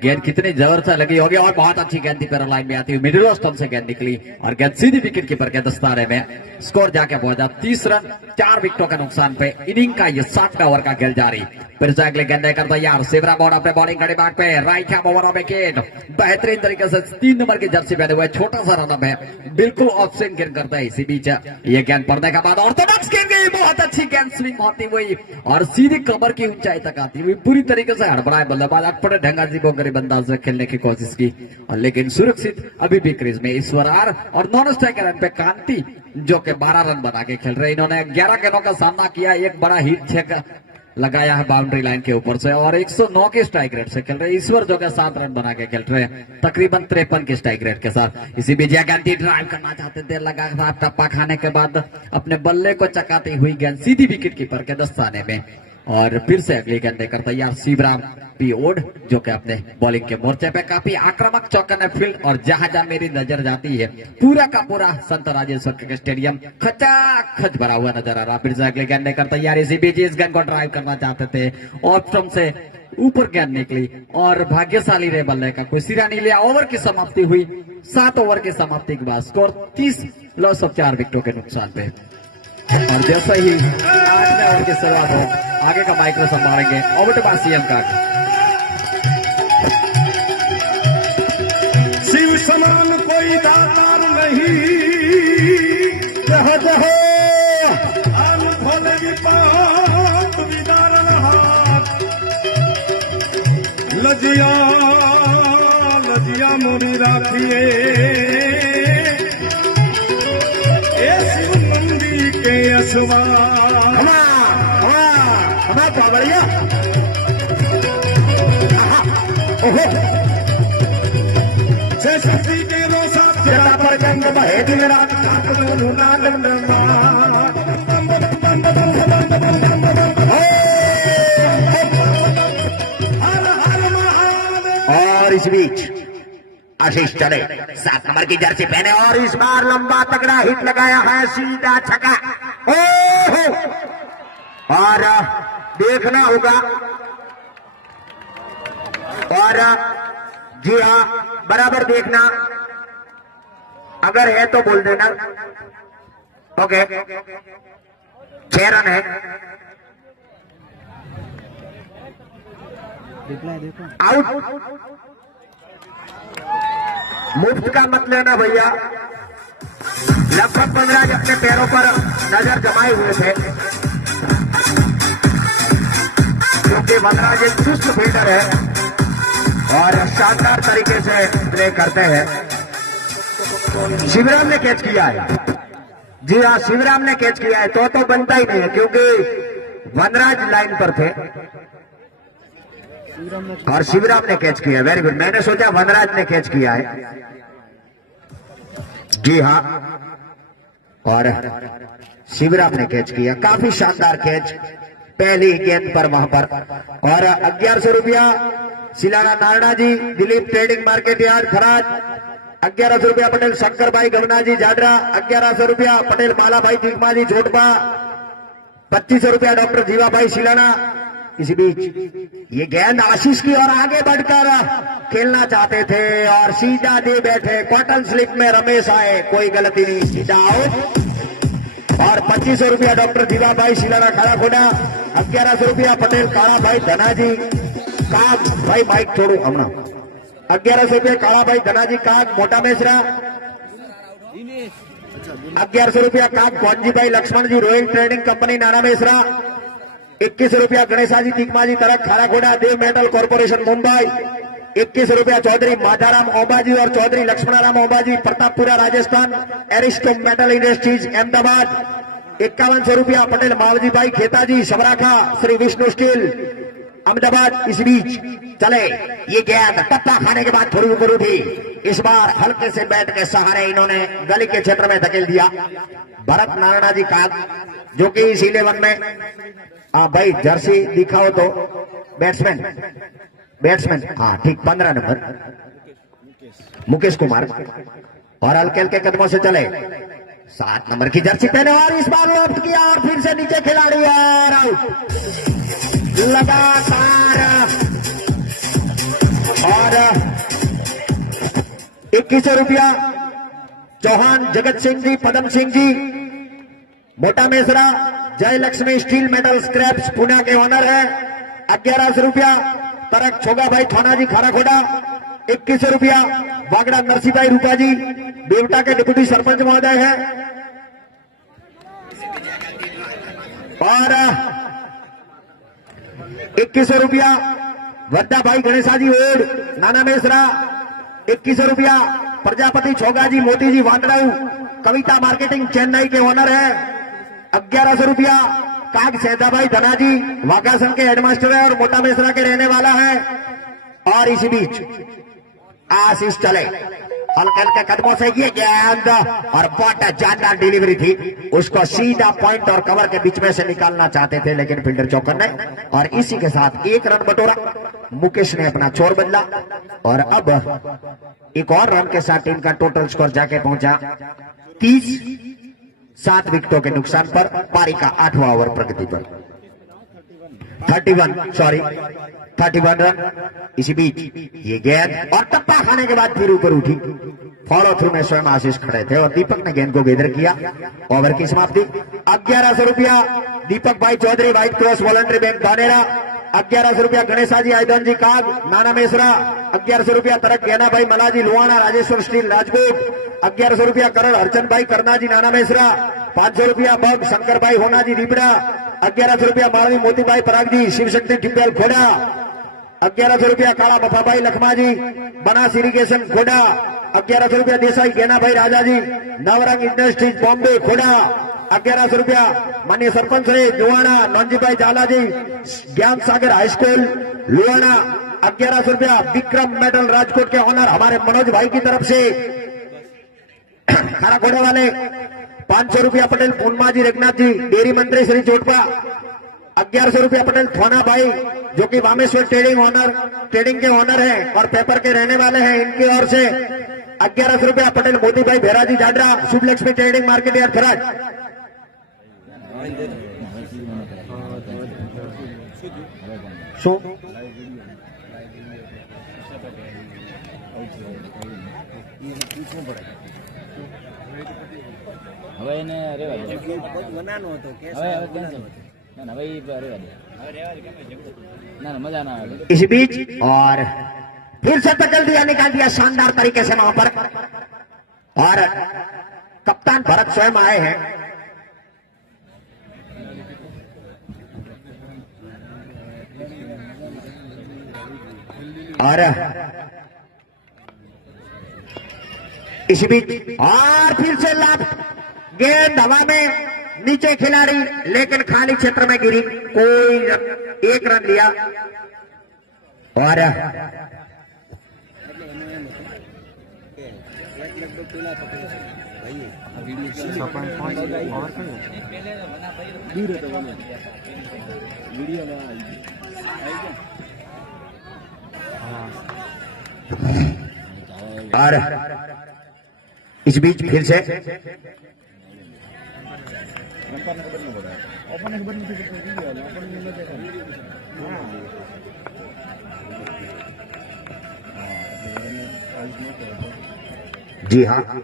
गेंद कितनी जबरदस्त लगी होगी और बहुत अच्छी गेंद थी पैरा लाइन में आती हुई मिडिल स्टंप से गेंद निकली और गेंद सीधी विकेट कीपर के दस्ताने में। स्कोर जाके पहुंचा 30 रन 4 विकेटों का नुकसान पे। इनिंग का ये 7वां ओवर का खेल जारी। फिर से अगले गेंद लेकर तैयार शिवराम और अपने बॉलिंग घड़ी मार्ग पे। राइट हैंड ओवर विकेट, बेहतरीन तरीके से 3 नंबर की जर्सी पहने हुए छोटा सा रन है, बिल्कुल ऑफ स्विंग गेंद करता है। इसी बीच ये गेंद पड़ने के बाद ऑर्थोडॉक्स गेंद गई, बहुत अच्छी गेंद स्विंग होती हुई और सीधी कमर की ऊंचाई तक आती हुई पूरी तरीके से हड़बड़ाए बल्लेबाज अटपटे ढंगाजी को गरीब अंदाज से खेलने की कोशिश की और लेकिन सुरक्षित अभी भी क्रीज में ईश्वर आर और नॉन स्ट्राइक रन पे कांति जो कि 12 रन बना के खेल रहे। इन्होंने 11 गेंदों का सामना किया, एक बड़ा हिट छेक लगाया है बाउंड्री लाइन के ऊपर से और 109 के स्ट्राइक रेट से खेल रहे। ईश्वर जो के 7 रन बना के खेल रहे हैं तकरीबन 53 के स्ट्राइक रेट के साथ। इसी बीच गेंद ड्राइव करना चाहते थे, लगा टप्पा खाने के बाद अपने बल्ले को चकाती हुई गेंद सीधी विकेट कीपर के दस्ताने में और फिर से अगली गेंद लेकर तैयार शिवराम पी ओड जो कि अपने बॉलिंग के मोर्चे पे काफी आक्रामक चौकन्ने फील्ड और जहां जहां मेरी नजर जाती है पूरा का पूरा संत राजेश्वर क्रिकेट स्टेडियम खचाखच भरा हुआ नजर आ रहा। फिर से अगली गेंद लेकर तैयार, इसी बीच इस गेंद को ड्राइव करना चाहते थे, ऑफ स्टंप से ऊपर गेंद निकली और भाग्यशाली रहे बल्ले का कोई सिरा नहीं लिया। ओवर की समाप्ति हुई, 7 ओवर की समाप्ति के बाद स्कोर 30 लॉस ऑफ 4 विकेटों के नुकसान पे। और जैसे ही 8वें ओवर की शुरुआत हो आगे का माइक में संभालेंगे ओवर टू सीएम का। शिव समान कोई दातार नहीं, जह जह आन खोलेगी पाप विदारण हाथ। लजिया लजिया मोरी राखिए ए शिव मंदी के असवा। हमारा पावड़िया ओहो शक्ति के रोसा चला पर गंग बहे दिन रात और इस बीच आशीष चले 7 नंबर की जर्सी पहने और इस बार लंबा तगड़ा हिट लगाया है, सीधा छक्का। और देखना होगा और जी हाँ बराबर देखना, अगर है तो बोल देना। ओके 6 रन है, आउट। मुफ्त का मत लेना भैया, लगभग 15 अपने पैरों पर नजर जमाए हुए थे। वनराज एक चुस्त फील्डर है और शानदार तरीके से प्ले करते हैं। शिवराम ने कैच किया है, जी हाँ शिवराम ने कैच किया है, तो बनता ही नहीं है क्योंकि वनराज लाइन पर थे और शिवराम ने कैच किया। वेरी गुड, मैंने सोचा वनराज ने कैच किया है, जी हाँ, और शिवराम ने कैच किया। काफी शानदार कैच पहली गेंद पर वहां पर। और 1100 रुपया सिलाना नारना जी, दिलीप ट्रेडिंग मार्केट यार्ड खराज। 1100 रुपया पटेल शंकर भाई गवना जी जाडरा। 1100 रुपया पटेल बाला भाई चीकमा जी छोटपा। 2500 रुपया डॉक्टर जीवा भाई सिलाना। इसी बीच ये गेंद आशीष की और आगे बढ़कर खेलना चाहते थे और सीधा दे बैठे। कॉटन स्लिप में रमेश आए, कोई गलती नहीं, सीधा आउट। और 2500 रुपया डॉक्टर जीवा भाई सिलाना खड़ा खोड़ा। 1100 रुपया पटेल काला भाई धनाजी काग भाई माइक छोड़ो हमना। 1100 रुपया काला भाई धनाजी काग मोटा मेसरा। 1100 रुपया काग कौनजी भाई लक्ष्मण जी रॉयल ट्रेडिंग कंपनी नाना मेसरा। 2100 रुपया गणेशाजी तिकमाजी तरक खारा घोड़ा देव मेटल कॉर्पोरेशन मुंबई। 2100 रुपया चौधरी माधाराम ओबाजी और Chaudhary Laxmanaram Obaji Pratappura Rajasthan. Aristo metal industries Ahmedabad. 5100 रुपया पटेल मावजी भाई खेताजी सबराखा श्री विष्णु स्टील अहमदाबाद। इस बीच चले ये गेंद टप्पा खाने के बाद थोड़ी ऊपर उठी। इस बार हल्के से बैट के सहारे इन्होंने गली के क्षेत्र में धकेल दिया। भरत नारायणा जी का जो कि इस 11 में भाई जर्सी दिखाओ तो बैट्समैन हाँ ठीक 15 नंबर मुकेश कुमार। और हल्के हल्के कदमों से चले 7 नंबर की जर्सी पहने और इस बार लॉफ्ट किया और फिर से नीचे खिलाड़ी और आउट लगातार। और 2100 रुपया चौहान जगत सिंह जी पदम सिंह जी मोटा मेसरा जय Lakshmi steel metal scraps Pune के ओनर है। 1100 रुपया तरक छोगा भाई थाना जी खारा खोड़ा। 2100 रुपया बागड़ा नरसी भाई रूपा जी बेवटा के डिप्टी सरपंच महोदय है। और 2100 रुपया वद्दा भाई गणेशा जी ओड नाना मेसरा। 2100 रुपया प्रजापति छोगा जी मोती जी वांडराऊ कविता मार्केटिंग चेन्नई के ओनर है। 1100 रुपया काग सैदाभाई धनाजी वाकासन के हेडमास्टर है और मोटा मेसरा के रहने वाला है। और इसी बीच आशीष चले हल्के हल्के कदमों से ये गेंद और बहुत जानदार डिलीवरी थी, उसको सीधा पॉइंट और कवर के बीच में से निकालना चाहते थे लेकिन फील्डर चौकर ने। और इसी के साथ 1 रन बटोरा। मुकेश ने अपना छोर बदला और अब एक और रन के साथ टीम का टोटल स्कोर जाके पहुंचा 30। 7 विकेटों के नुकसान पर पारी का 8वां ओवर प्रगति पर 31 रन। इसी बीच ये गेंद और टप्पा खाने के बाद फिर ऊपर उठी। फॉलो थ्रू में स्वयं आशीष खड़े थे और दीपक ने गेंद को गेदर किया। ओवर की समाप्ति। 1100 रुपया दीपक भाई Chaudhary White Cross Voluntary Bank Dhanera. 1100 रुपया गणेशा जी आयदन जी काग नाना मेसरा। 1100 रुपया तरक गेना भाई मलाजी लुहाना राजेश्वर स्टील राजकोट। 1100 रुपया करण हरचंद भाई करना जी नाना मेसरा। 500 रुपया बग शंकर भाई होना जी दीपड़ा। 1100 रुपया मालवी मोती भाई पराग जी शिव शक्ति टिब्बल खोड़ा। 1100 रुपया काला बफा भाई लखमा जी बनास इरिगेशन खोड़ा। 1100 रुपया देसाई गेना भाई राजा जी नवरंग इंडस्ट्रीज बॉम्बे खोड़ा। 1100 रुपया माननीय सरपंच है लुहाना नौनजी भाई जाला जी ज्ञान सागर हाई स्कूल लुहाना। 1100 रुपया विक्रम मेडल राजकोट के ऑनर हमारे मनोज भाई की तरफ से खारा घोड़े वाले। 500 रुपया पटेल पूर्णमा जी रघुनाथ जी डेयरी मंत्री श्री चोटपा। 1100 रुपया पटेल थोना भाई जो कि वामेश्वर ट्रेडिंग के ऑनर है और पेपर के रहने वाले हैं, इनकी ओर से 1100 रुपया पटेल मोती भाई भेरा जी जाडरा शुभ लक्ष्मी ट्रेडिंग मार्केट यार्ड खराज। હવે એને રેવા દે બનાનો હતો કે હવે કેન્સલ ના ના ભાઈ રેવા દે હવે રેવા દે ના ના મજા ના આવે। इस बीच और फिर से टक्कर दिया निकाल दिया शानदार तरीके से वहां पर। और कप्तान भरत स्वयं आए हैं। और इस बीच और फिर से लाभ, गेंद हवा में, नीचे खिलाड़ी लेकिन खाली क्षेत्र में गिरी, कोई एक रन लिया। और इस बीच फिर से जी हाँ,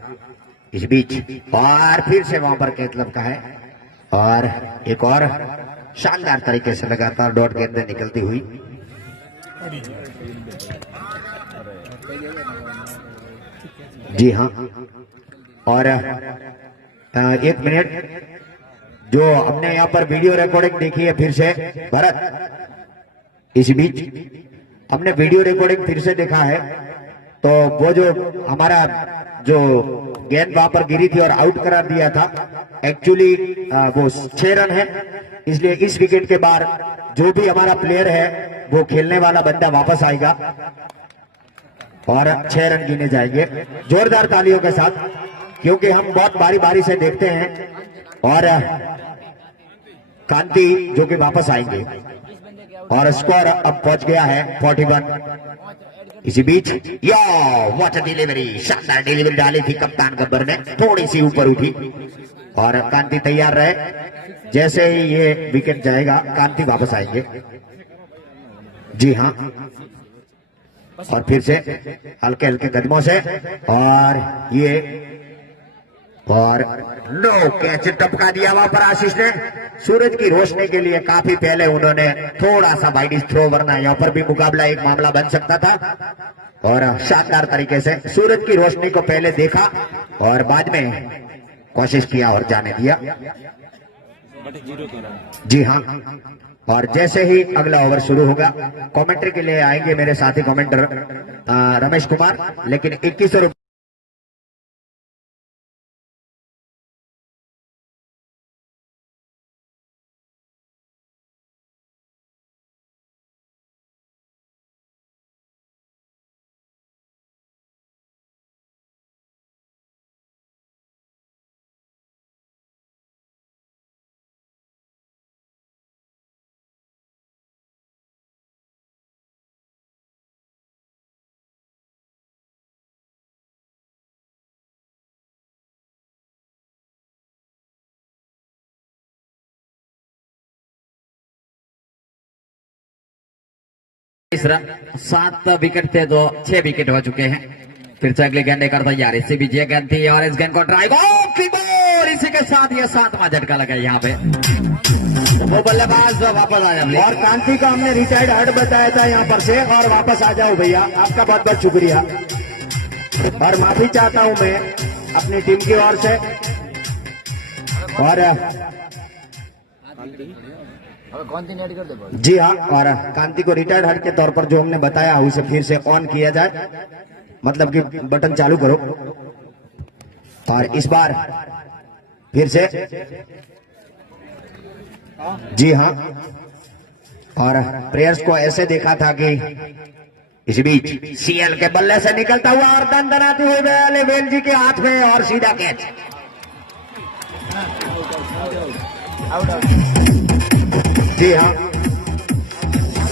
इस बीच और फिर से वहां पर केतलब का है और एक और शानदार तरीके से लगातार डॉट गेंदें निकलती हुई। जी हाँ, और एक मिनट, जो हमने यहाँ पर वीडियो रिकॉर्डिंग देखी है फिर से भरत, इस बीच हमने वीडियो रिकॉर्डिंग फिर से देखा है, तो वो जो हमारा जो गेंद वहां पर गिरी थी और आउट करार दिया था, एक्चुअली वो 6 रन है, इसलिए इस विकेट के बाद जो भी हमारा प्लेयर है वो खेलने वाला बंदा वापस आएगा और 6 रन गिने जाएंगे जोरदार तालियों के साथ, क्योंकि हम बहुत बारी बारी से देखते हैं। और कांति जो कि वापस आएंगे और स्कोर अब पहुंच गया है 41। इसी बीच या व्हाट डिलीवरी, शानदार डिलीवरी डाली थी कप्तान गब्बर ने, थोड़ी सी ऊपर उठी और कांति तैयार रहे, जैसे ही ये विकेट जाएगा कांति वापस आएंगे। जी हाँ, और फिर से हल्के हल्के कदमों से और ये और नो कैच टपका दिया वहां पर आशीष ने। सूरज की रोशनी के लिए काफी पहले उन्होंने थोड़ा सा वाइड थ्रो, वरना यहाँ पर भी मुकाबला एक मामला बन सकता था। और शानदार तरीके से सूरज की रोशनी को पहले देखा और बाद में कोशिश किया और जाने दिया। जी हाँ, और जैसे ही अगला ओवर शुरू होगा कमेंट्री के लिए आएंगे मेरे साथी कमेंटर रमेश कुमार, लेकिन 2100 रुपये इस रन 7 विकेट थे तो 6 विकेट हो चुके हैं। फिर से अगले गेंद कर तैयार, इसी भी ये गेंद थी और इस गेंद को ड्राइव, इसी के साथ ये 7वां झटका लगा यहाँ पे, वो बल्लेबाज वापस आया। और कांति का हमने रिटायर्ड हर्ड बताया था यहाँ पर से, और वापस आ जाओ भैया, आपका बहुत बहुत शुक्रिया और माफी चाहता हूं मैं अपनी टीम की ओर से। और जी हाँ, और कांति को रिटायर्ड हर्ड के तौर पर जो हमने बताया उसे फिर से ऑन किया जाए, मतलब कि बटन चालू करो। और इस बार फिर से जी हाँ, और प्लेयर्स को ऐसे देखा था कि इस बीच सीएल के बल्ले से निकलता हुआ और दंदनाते हुए वेल जी के हाथ में और सीधा कैच। जी हाँ,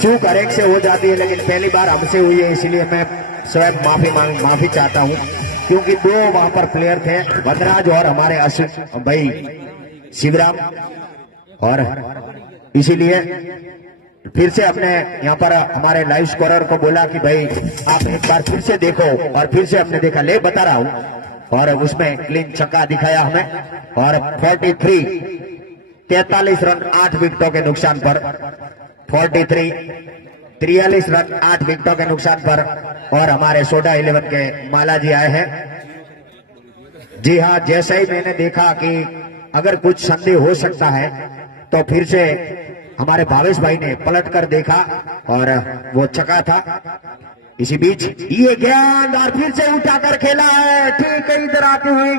चूक हर एक से हो जाती है, लेकिन पहली बार हमसे हुई है, इसलिए मैं स्वयं माफी चाहता हूं, क्योंकि 2 वहां पर प्लेयर थे, वनराज और हमारे अशोक भाई शिवराम, और इसीलिए फिर से अपने यहाँ पर हमारे लाइव स्कोरर को बोला कि भाई आप एक बार फिर से देखो, और फिर से हमने देखा, ले बता रहा हूं, और उसमें क्लीन छक्का दिखाया हमें। और 43 रन 8 विकेटों के नुकसान पर, 43 रन 8 विकेटों के नुकसान पर, और हमारे सोडा 11 के माला जी आए हैं। जी हाँ, जैसे ही मैंने देखा कि अगर कुछ संदेह हो सकता है तो फिर से हमारे भावेश भाई ने पलट कर देखा और वो चका था। इसी बीच ये गेंद और फिर से उठाकर खेला है, ठीक इधर आती हुई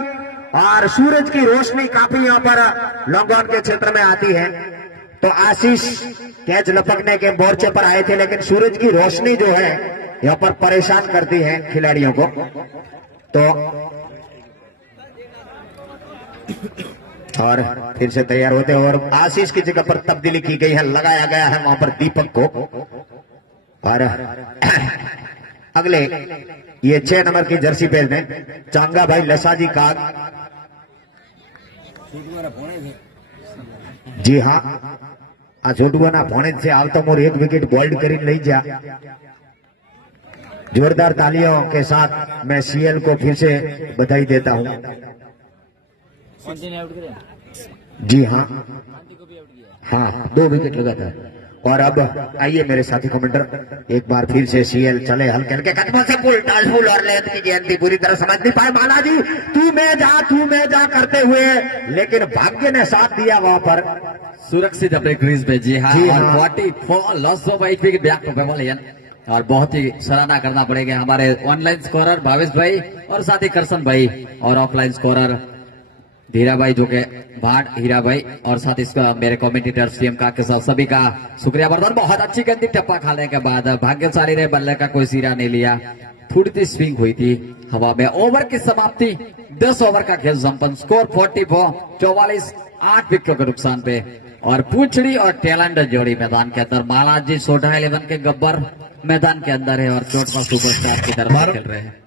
और सूरज की रोशनी काफी यहाँ पर लॉन्ग ऑन के क्षेत्र में आती है। तो आशीष कैच लपकने के मोर्चे पर आए थे, लेकिन सूरज की रोशनी जो है यहाँ पर परेशान करती है खिलाड़ियों को। तो और फिर से तैयार होते हैं और आशीष की जगह पर तब्दीली की गई है, लगाया गया है वहां पर दीपक को। और अगले ये 6 नंबर की जर्सी पहने चांगा भाई लसाजी का, जी हाँ आ छोटुआना भोनेज से आवता मोर 1 विकेट बोल्ड कर लई जा। जोरदार तालियों के साथ मैं सीएल को फिर से बधाई देता हूं। जी हाँ हाँ 2 विकेट लगातार। और अब आइए मेरे साथी कमेंटर, एक बार फिर से सीएल चले हल्के हल्के कदमों से पुल टाल और लेंथ की गेंद पूरी तरह समझ नहीं पाए बालाजी, तू मैं जा करते हुए, लेकिन भाग्य ने साथ दिया वहां पर सुरक्षित अपने क्रीज पे। जी हाँ, जी और हाँ। 44 loss of 8 wicket back to pavilion. और बहुत ही सराहना करना पड़ेगा हमारे ऑनलाइन स्कोरर भावेश भाई और साथ ही करसन भाई, और ऑफलाइन स्कोरर धीरा भाई जो के भाट हीरा भाई, और साथ इसका मेरे कमेंटेटर सीएम का के साथ सभी का शुक्रिया बर्दान। बहुत अच्छी गंदी टप्पा खाने के बाद भाग्यशाली रहे, बल्ले का कोई सिरा नहीं लिया, थोड़ी सी स्विंग हुई थी हवा में। ओवर की समाप्ति 10 ओवर का खेल संपन्न, स्कोर 44 8 विकेटों के नुकसान पे। और पूंछड़ी और टैलेंट जोड़ी मैदान के अंदर, मालाजी सोडा 11 के गब्बर मैदान के अंदर है और चोटपा सुपरस्टार की तरफ खेल रहे हैं।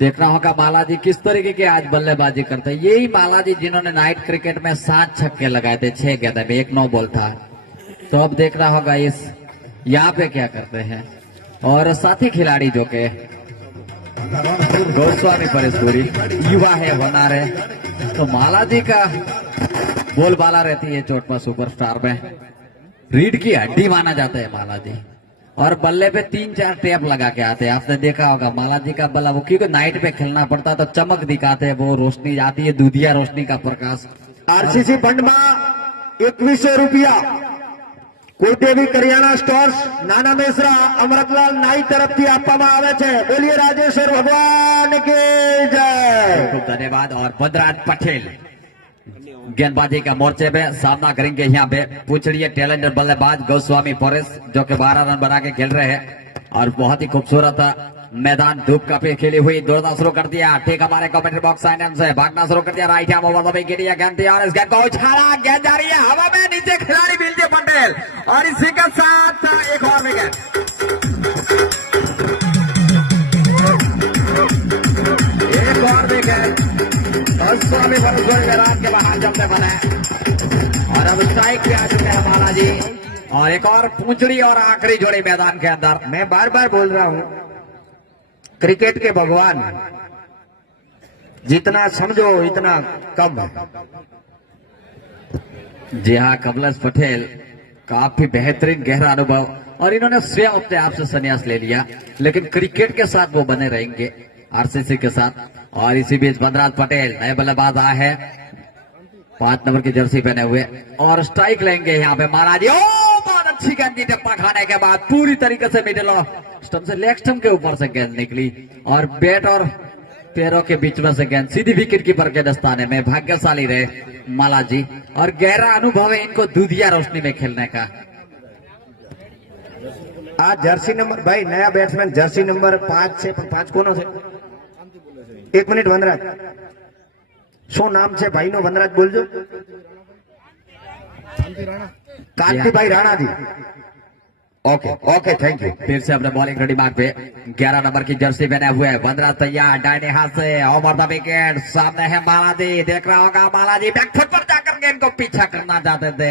देखना होगा मालाजी किस तरीके की आज बल्लेबाजी करते हैं। यही मालाजी जिन्होंने नाइट क्रिकेट में 7 छक्के लगाए थे 6 गेंद में, 1 नो बॉल था। तो अब देखना होगा इस यहाँ पे क्या करते हैं। और साथी खिलाड़ी जो के गोस्वामी परेशपुरी युवा है, होनार है, तो मालाजी का बोलबाला रहती है चोटपा सुपरस्टार में, रीढ़ की हड्डी माना जाता है मालाजी। और बल्ले पे 3-4 टेप लगा के आते हैं, आपने देखा होगा मालाजी का बल्ला, वो क्योंकि नाइट पे खेलना पड़ता है तो चमक दिखाते हैं, वो रोशनी जाती है, दूधिया रोशनी का प्रकाश। आरसीसी फंड में 2100 रुपया कुलदेवी करियाणा स्टोर्स नाना मेसरा अमृतलाल नाई तरफ थी आपवामां आवे छे। बोलिए राजेश्वर भगवान की जय। खूब धन्यवाद। और बद्राज पटेल गेंदबाजी का मोर्चे पे सामना करेंगे यहाँ पे पूछड़िए टैलेंटेड बल्लेबाज गोस्वामी परेश जो कि 12 रन बना के खेल रहे हैं। और बहुत ही खूबसूरत मैदान धूप का पे खेली हुई, दौड़ना शुरू कर दिया, ठीक हमारे कमेंट्री बॉक्स साइन से भागना शुरू कर दिया, right hand over the wicket, गेंद थी और इस गेंद को उछाला, गेंद जा रही है हवा में, नीचे खिलाड़ी मिलते पटेल और इसी के साथ एक और विकेट। एक और विकेट गोस्वामी परेश मैदान के बाहर जमते बने और अब स्ट्राइक पे आ चुके हैं बालाजी। और एक और पूंछड़ी और आखिरी जोड़ी मैदान के अंदर। मैं बार बार बोल रहा हूं, क्रिकेट के भगवान जितना समझो इतना कम है। जी हाँ, कमलेश पटेल काफी बेहतरीन गहरा अनुभव, और इन्होंने स्वयं अपने आप से संन्यास ले लिया, लेकिन क्रिकेट के साथ वो बने रहेंगे आरसीसी के साथ। और इसी बीच बद्राज पटेल नए बल्लेबाज आए हैं 5 नंबर की जर्सी पहने हुए और स्ट्राइक लेंगे यहाँ पे महाराजी। बहुत अच्छी गेंद, टप्पा खाने के बाद पूरी तरीके से मिडिल स्टंप से लेग स्टंप के ऊपर से गेंद निकली और बैट और पैरों के बीच में से गेंद सीधी विकेट कीपर के दस्ताने में। भाग्यशाली रहे मालाजी और गहरा अनुभव है इनको दूधिया रोशनी में खेलने का। आज जर्सी नंबर भाई नया बैट्समैन जर्सी नंबर 5 કોનો છે? 1 મિનિટ વનરાજ, શું નામ છે ભાઈનો? વનરાજ બોલજો। Kantibhai Rana ji. Okay thank you. फिर से अपने बॉलिंग रेडी मार्क पे 11 नंबर की जर्सी पहने हुए वनराज तैयार, दाहिने हाथ से ओवर द विकेट, सामने है बालाजी, देख रहा होगा बालाजी बैकफुट पर जाकर गेंद को पीछा करना चाहते थे,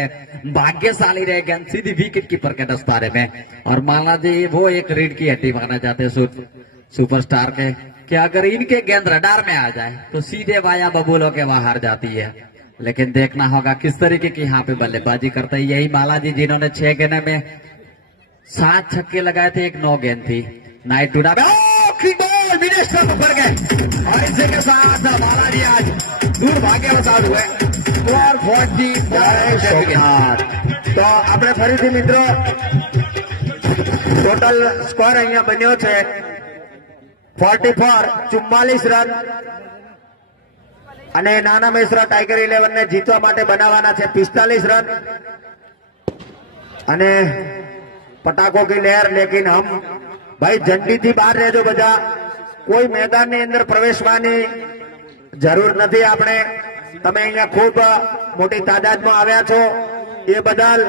भाग्यशाली रहे, गेंद सीधी विकेट कीपर के दस्ताने में। और बालाजी वो एक रीढ़ की हड्डी माना जाते हैं सुपरस्टार के, कि अगर इनके गेंद रडार में आ जाए तो सीधे वाया बबूलों के बाहर जाती है। लेकिन देखना होगा किस तरीके की यहाँ पे बल्लेबाजी करते हैं। यही बालाजी जिन्होंने 6 गेंद में 7 छक्के लगाए थे, 1 नो गेंद थी। नाइट टूडा में विदेश पर गए और इसी के साथ बालाजी आज દુર્ભાગ્યવશાત हुए स्कोर 40 તો આપણે ફરીથી મિત્રો ટોટલ સ્કોર અહીંયા બન્યો છે 44 રન અને નાના મેસરા ટાઈગર 11 ને જીતવા માટે બનાવવાના છે 45 રન અને पटाखों की लहर। लेकिन हम भाई झंडी थी बाहर रहजो बधा, कोई मैदान ની અંદર પ્રવેશવાની જરૂર નથી। આપણે તમે અહીંયા ખૂબ મોટી તાદાદમાં આવ્યા છો એ બદલ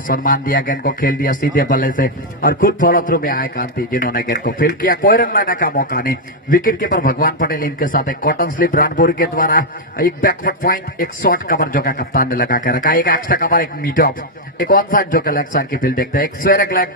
सम्मान दिया, गेंद को खेल दिया सीधे बल्ले से और खुद फॉलो थ्रू में आए कांति जिन्होंने गेंद को फील्ड किया। कोई रन लाने का मौका नहीं। विकेट कीपर भगवान पटेल इनके साथ एक कॉटन स्लिप रानपुरी के द्वारा एक बैकफुट पॉइंट, एक शॉर्ट कवर जो का कप्तान ने लगा के रखा, एक एक्स्ट्रा कवर, एक मीड ऑफ, एक ऑन साइड जो का लेग साइड की फील्ड देखते हैं, एक स्क्वायर लेग,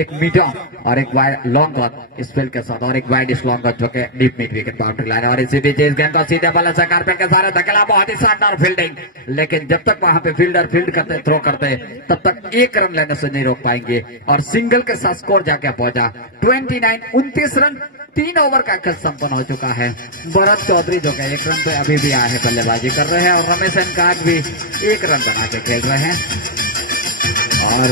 एक मीड ऑफ और एक वाइड लॉन्ग गॉन इस फील्ड के साथ और एक वाइड इस लॉन्ग गॉन जो के deep mid wicket boundary line. और इसी बीच इस गेंद को सीधे बल्ले से कारपेट के सारे धकेला, बहुत ही शानदार फील्डिंग। लेकिन जब तक वहां पे फील्डर फील्ड करते थ्रो करते तब तक एक रन लेने से नहीं रोक पाएंगे और सिंगल के साथ स्कोर जाके पहुंचा 29 रन। 3 ओवर का खेल संपन्न हो चुका है। भरत चौधरी जो के 1 रन पे अभी भी आए हैं, बल्लेबाजी कर रहे हैं और रमेश एनकाग भी 1 रन बना के खेल रहे हैं। और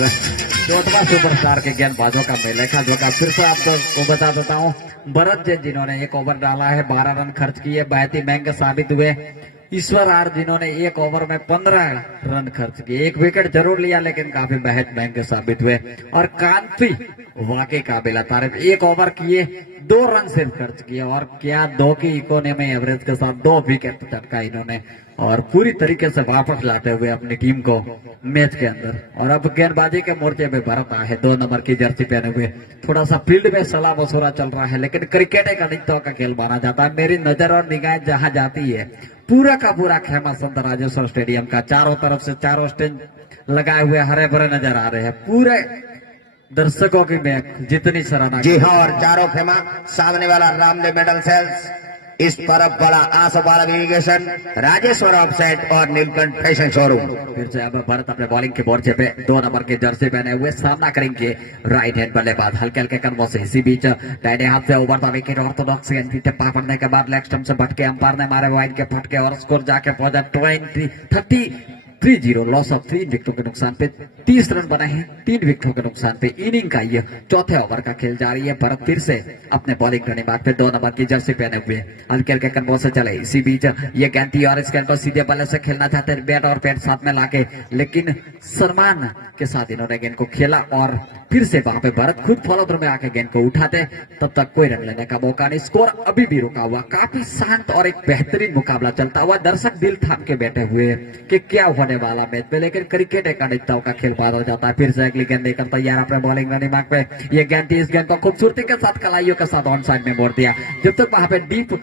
कोटवा सुपरस्टार के गेंदबाजों का मेलेखा जो का फिर से आपको बता देता हूँ। भरत जैन जिन्होंने 1 ओवर डाला है, 12 रन खर्च किए, बहुत ही महंगे साबित हुए। ईश्वर आर जिन्होंने 1 ओवर में 15 रन खर्च किए, 1 विकेट जरूर लिया लेकिन काफी बेहद महंगे साबित हुए। और कांति वाकई काबिल तारीफ, 1 ओवर किए, 2 रन सिर्फ खर्च किए और क्या 2 की इकोनॉमी एवरेज के साथ 2 विकेट चटका इन्होंने और पूरी तरीके से वापस लाते हुए अपनी टीम को मैच के अंदर। और अब गेंदबाजी के मोर्चे में भरत आए, 2 नंबर की जर्सी पहने हुए। थोड़ा सा फील्ड में सलाह मशुरा चल रहा है लेकिन क्रिकेट एक अनिश्चितता का खेल माना जाता है। मेरी नजर और निगाहें जहां जाती है पूरा का पूरा खेमा संत राजेश्वर स्टेडियम का चारों तरफ से चारों स्टैंड लगाए हुए हरे भरे नजर आ रहे हैं। पूरे दर्शकों की मैं जितनी सराहना। जी हाँ, और चारों खेमा सामने वाला रामदेव मेडल सेल्स, इस तरफ बड़ा आसोपाल इरिगेशन, राजेश्वर ऑफसेट और नीलकंठ फैशन शोरूम। फिर से अब भरत अपने बॉलिंग के मोर्चे पे 2 नंबर की जर्सी पहने हुए सामना करेंगे राइट हैंड बल्लेबाज हल्के हल्के कदमों से। इसी बीच दाहिने हाथ से ओवर द विकेट ऑर्थोडॉक्स टिप्पा पड़ने के बाद लेग स्टंप से भटके अंपायर ने मारे वाइड के फटके और स्कोर जाके पहुंचा 30 लॉस ऑफ 3 विकेटों के नुकसान पे 30 रन बने हैं 3 विकेटों के नुकसान पे। इनिंग का ये 4थे ओवर का खेल जारी है। भरत फिर से अपने बॉलिंग करने बाद पे 2 नंबर की जर्सी पहने हुए हल्के हल्के कदमों से चले। इसी बीच ये गेंद और इस गेंद को सीधे बल्ले से खेलना चाहते हैं, बैट और पैड साथ में लाके, लेकिन सम्मान के साथ इन्होंने गेंद को खेला और फिर से वहां पे भरत खुद फॉलो थ्रू में आके गेंद को उठाते, तब तक कोई रन लेने का मौका नहीं। स्कोर अभी भी रुका हुआ, काफी शांत और एक बेहतरीन मुकाबला चलता हुआ। दर्शक दिल थाम के बैठे हुए कि क्या होने वाला मैच में, लेकिन क्रिकेट एक अनिश्चितताओं का खेल पार हो जाता है। फिर से अगली गेंद लेकर तैयार अपने बॉलिंग में दिमाग पे ये गेंद थी, इस गेंद को खूबसूरती के साथ कलाइयों के साथ ऑन साइड में मोड़ दिया। जब तक वहां पे डीप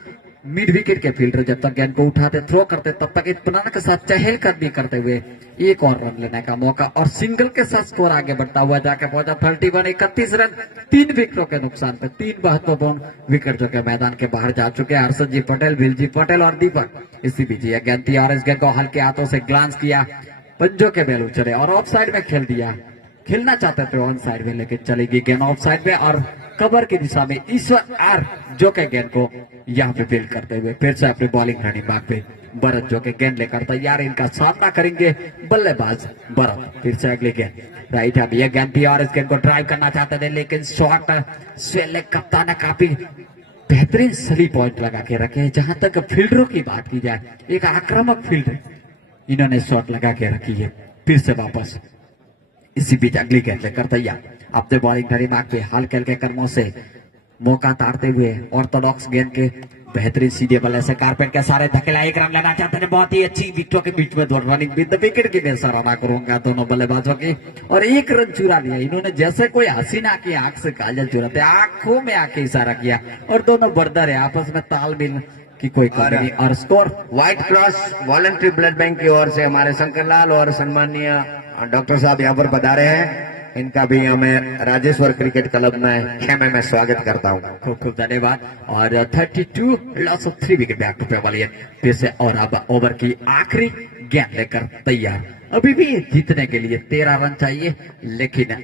मिड विकेट के फील्डर जब तक गेंद को उठाते थ्रो करते तब तक इत्मीनान के साथ चहलकदमी करते हुए 1 और रन लेने का मौका और सिंगल के साथ स्कोर आगे बढ़ता हुआ जाके पहुंचा 31 रन 3 विकेटों के नुकसान पे। 3 महत्वपूर्ण विकेट जो के मैदान के बाहर जा चुके हैं, हर्षद जी पटेल, विलजी पटेल और दीपक। इसी बीच ये गेंद थी और इस गेंद को हल्के हाथों से ग्लांस किया, पंजों के बेल उछले और ऑफ साइड में खेल दिया। खेलना चाहते थे ऑन साइड में लेकिन चलेगी गेंद ऑफ साइड में और कवर की दिशा में ईश्वर आर जो के गेंद को यहाँ पे फील्ड करते हुए फिर से अपनी बॉलिंग रनिंग मार्ग पे भरत जो के गेंद लेकर तैयार, इनका सामना करेंगे बल्लेबाज भरत। फिर से अगली गेंद राइट हैंड, ये गेंद भी और इस गेंद को ड्राइव करना चाहते थे लेकिन शॉट स्वेले कप्तान ने काफी बेहतरीन सली पॉइंट लगा के रखे हैं। जहां तक फील्डरों की बात की जाए, एक आक्रामक फील्ड इन्होंने शॉट लगा के रखी है। फिर से वापस इसी बीच अगली गेंद लेकर तैयार, अपने बॉलिंग धरी मार्ग पे हल्के हल्के कर्मों से मौका ताड़ते हुए ऑर्थोडॉक्स गेंद के बेहतरीन सीधे बल्ले से कारपेट के सारे धकेला, एक रन लेना चाहते हैं। बहुत ही अच्छी विकेटों के बीच में दौड़ रनिंग विद द विकेट की मैं सराहना करूंगा दोनों बल्लेबाजों की, और एक रन चुरा लिया इन्होंने। जैसे कोई हसीना की आंख से काजल चुराते, आंखों में आके इशारा किया और दोनों बर्दर है, आपस में तालमेल की कोई कमी नहीं। और score white Cross voluntary blood bank की ओर से हमारे शंकरलाल और सम्मानीय डॉक्टर साहब यहाँ पर पधारे हैं। इनका भी हमें राजेश्वर क्रिकेट क्लब में खेमे में स्वागत करता हूँ। खूब खूब धन्यवाद। और 32 loss of 3 wicket back to pavilion. फिर से और अब ओवर की आखिरी गेंद लेकर तैयार, अभी भी जीतने के लिए 13 रन चाहिए, लेकिन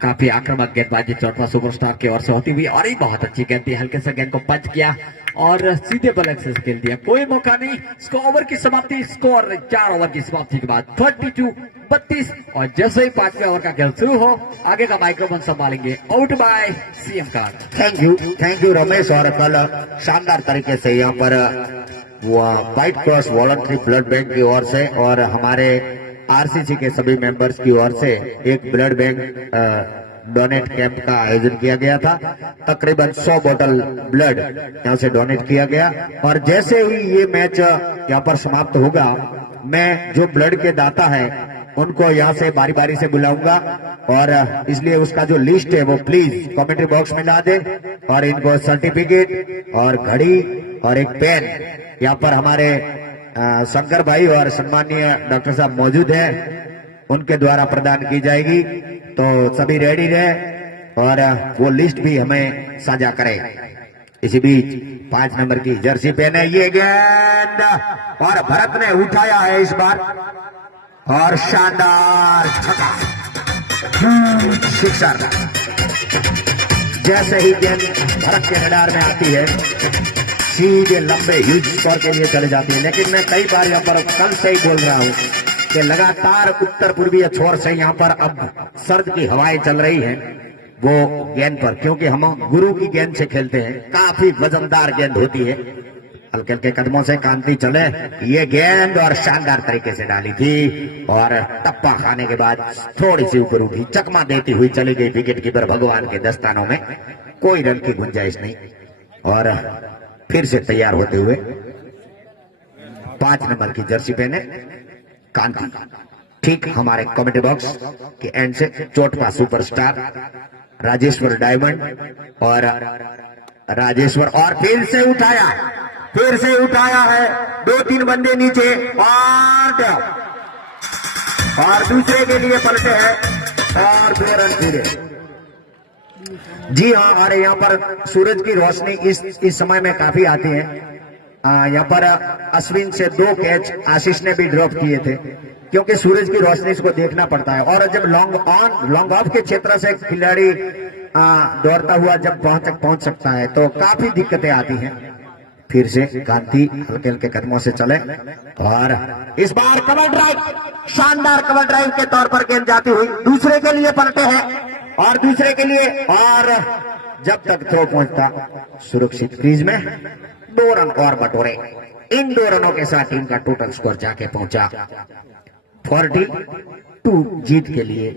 काफी आक्रामक गेंदबाजी चौथा सुपरस्टार की ओर से होती हुई, और ये बहुत अच्छी गेंद थी, हल्के से गेंद को पंच किया और सीधे बल्ले से खेल दिया, कोई मौका नहीं। स्कोर ओवर की समाप्ति, स्कोर 4 ओवर की समाप्ति के बाद 32-32। और जैसे ही 5वें ओवर का खेल शुरू हो, आगे का माइक्रोफोन संभालेंगे out by CM card. Thank you Ramesh. और कल शानदार तरीके से यहाँ पर white Cross voluntary blood bank की ओर से और हमारे आरसीसी के सभी मेंबर्स की ओर से एक ब्लड बैंक डोनेट कैंप का आयोजन किया गया था। तकरीबन 100 बोतल ब्लड यहाँ से डोनेट किया गया, और जैसे ही ये मैच यहाँ पर समाप्त होगा, मैं जो ब्लड के दाता है उनको यहाँ से बारी बारी से बुलाऊंगा, और इसलिए उसका जो लिस्ट है वो प्लीज कमेंट्री बॉक्स में ला दे, और इनको सर्टिफिकेट और घड़ी और एक पेन यहाँ पर हमारे शंकर भाई और सम्मानीय डॉक्टर साहब मौजूद हैं, उनके द्वारा प्रदान की जाएगी। तो सभी रेडी रहे और वो लिस्ट भी हमें साझा करें। इसी बीच 5 नंबर की जर्सी पहने ये गेंद, और भरत ने उठाया है इस बार, और शानदार छक्का, सिक्सर। जैसे ही गेंद भरत के रडार में आती है, सीधे लंबे ह्यूज स्कोर के लिए चले जाती है। लेकिन मैं कई बार यहाँ पर कल से ही बोल रहा हूँ कि लगातार उत्तर पूर्वीय छोर से यहाँ पर अब सर्द की हवाएं चल रही हैं वो गेंद पर, क्योंकि हम गुरु की गेंद से खेलते हैं, काफी वजनदार गेंद होती है। हल्के हल्के कदमों से कांति चले, ये गेंद और शानदार तरीके से डाली थी, और टप्पा खाने के बाद थोड़ी सी ऊपर उठी, चकमा देती हुई चली गई विकेट कीपर भगवान के दस्तानों में, कोई रन की गुंजाइश नहीं। और फिर से तैयार होते हुए 5 नंबर की जर्सी पहने कांति, ठीक हमारे कमेटी बॉक्स के एंड से चोटपा सुपरस्टार राजेश्वर डायमंड, और राजेश्वर, और फिर से उठाया है, 2-3 बंदे नीचे, और दूसरे के लिए पलटे हैं, और 2 रन पूरे। जी हाँ, और यहाँ पर सूरज की रोशनी इस समय में काफी आती है। यहाँ पर अश्विन से 2 कैच आशीष ने भी ड्रॉप किए थे, क्योंकि सूरज की रोशनी इसको देखना पड़ता है, और जब लॉन्ग ऑफ के क्षेत्र से खिलाड़ी दौड़ता हुआ जब पहुंच सकता है तो काफी दिक्कतें आती हैं। फिर से कांति हल्के हल्के कदमों से चले, और इस बार कवर ड्राइव, शानदार कवर ड्राइव के तौर पर गेंद जाती हुई दूसरे के लिए पलटे हैं, और दूसरे के लिए, और जब तक थ्रो पहुंचता सुरक्षित क्रीज में 2 रन और बटोरे। इन 2 रनों के साथ टीम का टोटल स्कोर जाके पहुंचा 42। जीत के लिए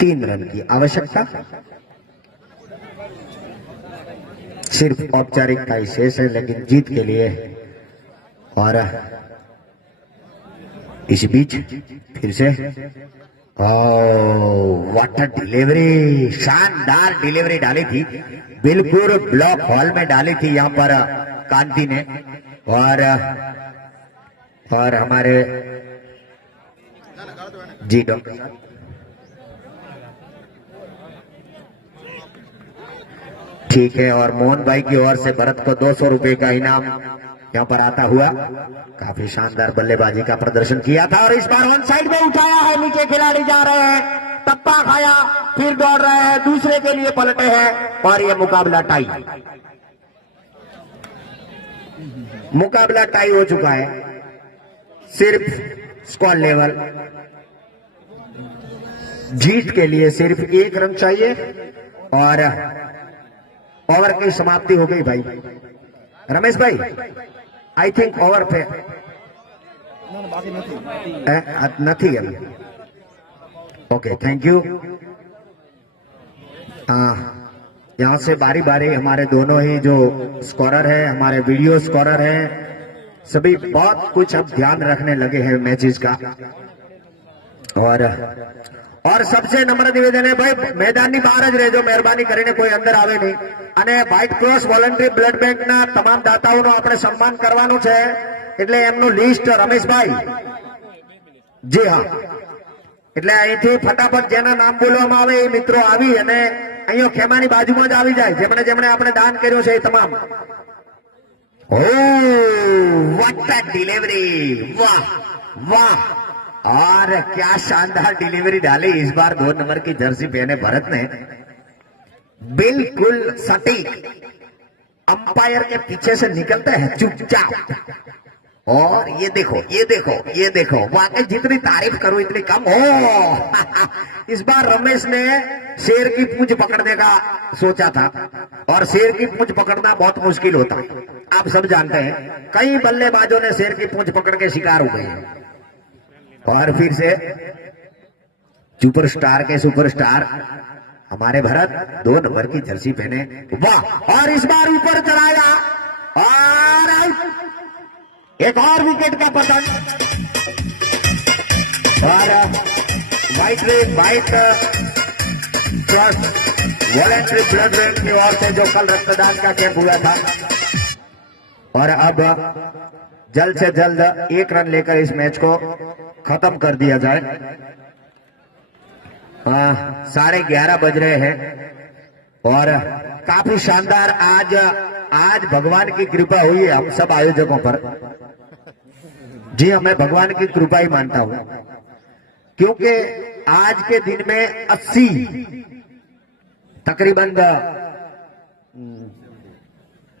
3 रन की आवश्यकता, सिर्फ औपचारिकता ही शेष है, लेकिन जीत के लिए। और इस बीच फिर से वाटर डिलीवरी, शानदार डिलीवरी डाली थी, बिल्कुल ब्लॉक हॉल में डाली थी यहाँ पर कांति ने, और हमारे जी डॉक्टर ठीक है। और मोहन भाई की ओर से भरत को 200 रुपए का इनाम यहाँ पर आता हुआ, काफी शानदार बल्लेबाजी का प्रदर्शन किया था, और इस बार वन साइड में उठाया है, नीचे खिलाड़ी जा रहे हैं, टप्पा खाया, फिर दौड़ रहे हैं, दूसरे के लिए पलटे हैं और ये मुकाबला टाई हो चुका है। सिर्फ स्कोर लेवल जीत के लिए सिर्फ 1 रन चाहिए और ओवर की समाप्ति हो गई भाई। रमेश भाई आई थिंक ओवर पे नहीं अभी। Okay thank you. यहां से बारी बारी हमारे दोनों ही जो स्कोरर है, हमारे वीडियो स्कोरर हैं, सभी बहुत कुछ अब ध्यान रखने लगे हैं मैचेस का। और सबसे नम्र निवेदन है भाई, मैदानની બહાર જ રહેજો, મહેરબાની કરીને કોઈ અંદર આવે નહીં। અને વ્હાઇટ ક્રોસ વોલન્ટરી બ્લડ બેંકના તમામ દાતાઓનો આપણે સન્માન કરવાનું છે, એટલે એમનું લિસ્ટ રમેશભાઈ જી હા, એટલે અહીંથી ફટાફટ જેના નામ બોલવામાં આવે એ મિત્રો આવી અને અહીંયા ખેમાની બાજુમાં જ આવી જાય, જેમણે જેમણે આપણે દાન કર્યું છે એ તમામ। ओ व्हाट अ डिलीवरी, वाह वाह, और क्या शानदार डिलीवरी डाली इस बार 2 नंबर की जर्सी पहने भरत ने, बिल्कुल सटीक, अंपायर के पीछे से निकलते हैं चुपचाप। और ये देखो ये देखो ये देखो, वाकई जितनी तारीफ करूं इतनी कम हो। इस बार रमेश ने शेर की पूंछ पकड़ने का सोचा था और शेर की पूंछ पकड़ना बहुत मुश्किल होता है, आप सब जानते हैं। कई बल्लेबाजों ने शेर की पूंछ पकड़ के शिकार हो गए हैं। और फिर से सुपरस्टार के सुपरस्टार हमारे भरत 2 नंबर की जर्सी पहने, वाह, और इस बार ऊपर चढ़ाया और एक और विकेट का पतन। और white trust voluntary blood bank की ओर से जो कल रक्तदान का कैंप हुआ था, और अब जल्द से जल्द 1 रन लेकर इस मैच को खत्म कर दिया जाए। 11:30 बज रहे हैं और काफी शानदार आज भगवान की कृपा हुई है हम सब आयोजकों पर। जी हाँ, मैं भगवान की कृपा ही मानता हूं, क्योंकि आज के दिन में 80 तकरीबन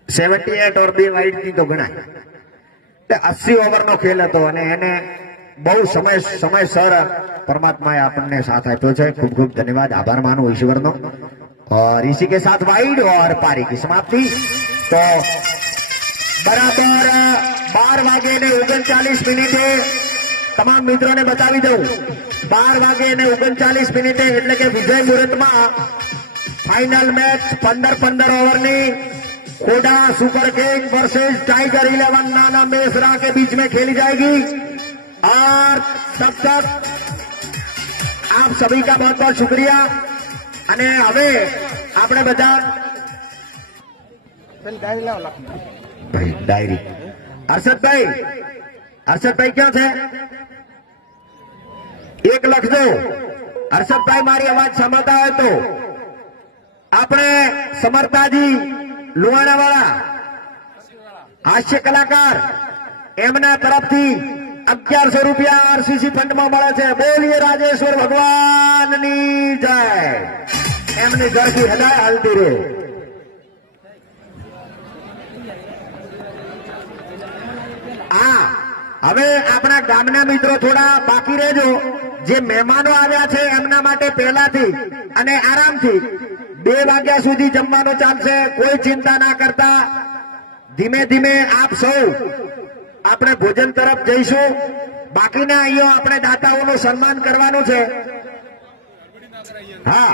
78 और 2 वाइड की तो गणाय 80 ओवर नो खेल હતો અને એને બહુ સમયસર પરમાત્માએ આપણને સાથ આપ્યો છે। ખૂબ ખૂબ ધન્યવાદ, આભાર માનું ઈશ્વરનો। और इसी के साथ वाइड और पारी की समाप्ति। तो बराबर 12 વાગે ને 39 મિનિટે તમામ મિત્રોને બતાવી દઉં, 12 વાગે ને 39 મિનિટે એટલે કે વિજય મુહૂર્તમાં फाइनल मैच 15-15 ओवर ની खोडा सुपर किंग वर्सेस टाइगर 11 नाना मेसरा के बीच में खेली जाएगी। और तब तक आप सभी का बहुत बहुत शुक्रिया। અને હવે આપણે બધા ભાઈ ડાયરી હર્ષદભાઈ ક્યાં છે? 1 લખજો। હર્ષદભાઈ મારી અવાજ સાંભળતા હોય તો આપણે સમર્થાજી લુહાણાવાળા હાસ્ય કલાકાર એમના તરફથી 1100 રૂપિયા આરસીસી ફંડમાં મળે છે। બોલીએ રાજેશ્વર ભગવાનની જય। એમની ઘરથી હદાય હાલતી રહે। હવે આપણા ગામના મિત્રો થોડા બાકી રહેજો। જે મહેમાનો આવ્યા છે એમના માટે પહેલાથી અને આરામથી 2 વાગ્યા સુધી જમવાનું ચાલશે। કોઈ ચિંતા ના કરતા ધીમે ધીમે આપ સૌ આપણે ભોજન તરફ જઈશું। બાકીના અહીંયા આપણે દાતાઓનું સન્માન કરવાનું છે। હા,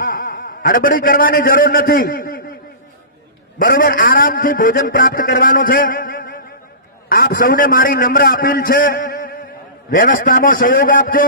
હડબડી કરવાની જરૂર નથી, બરોબર, આરામથી ભોજન પ્રાપ્ત કરવાનું છે। આપ સૌને મારી નમ્ર અપીલ છે, વ્યવસ્થામાં સહયોગ આપજો।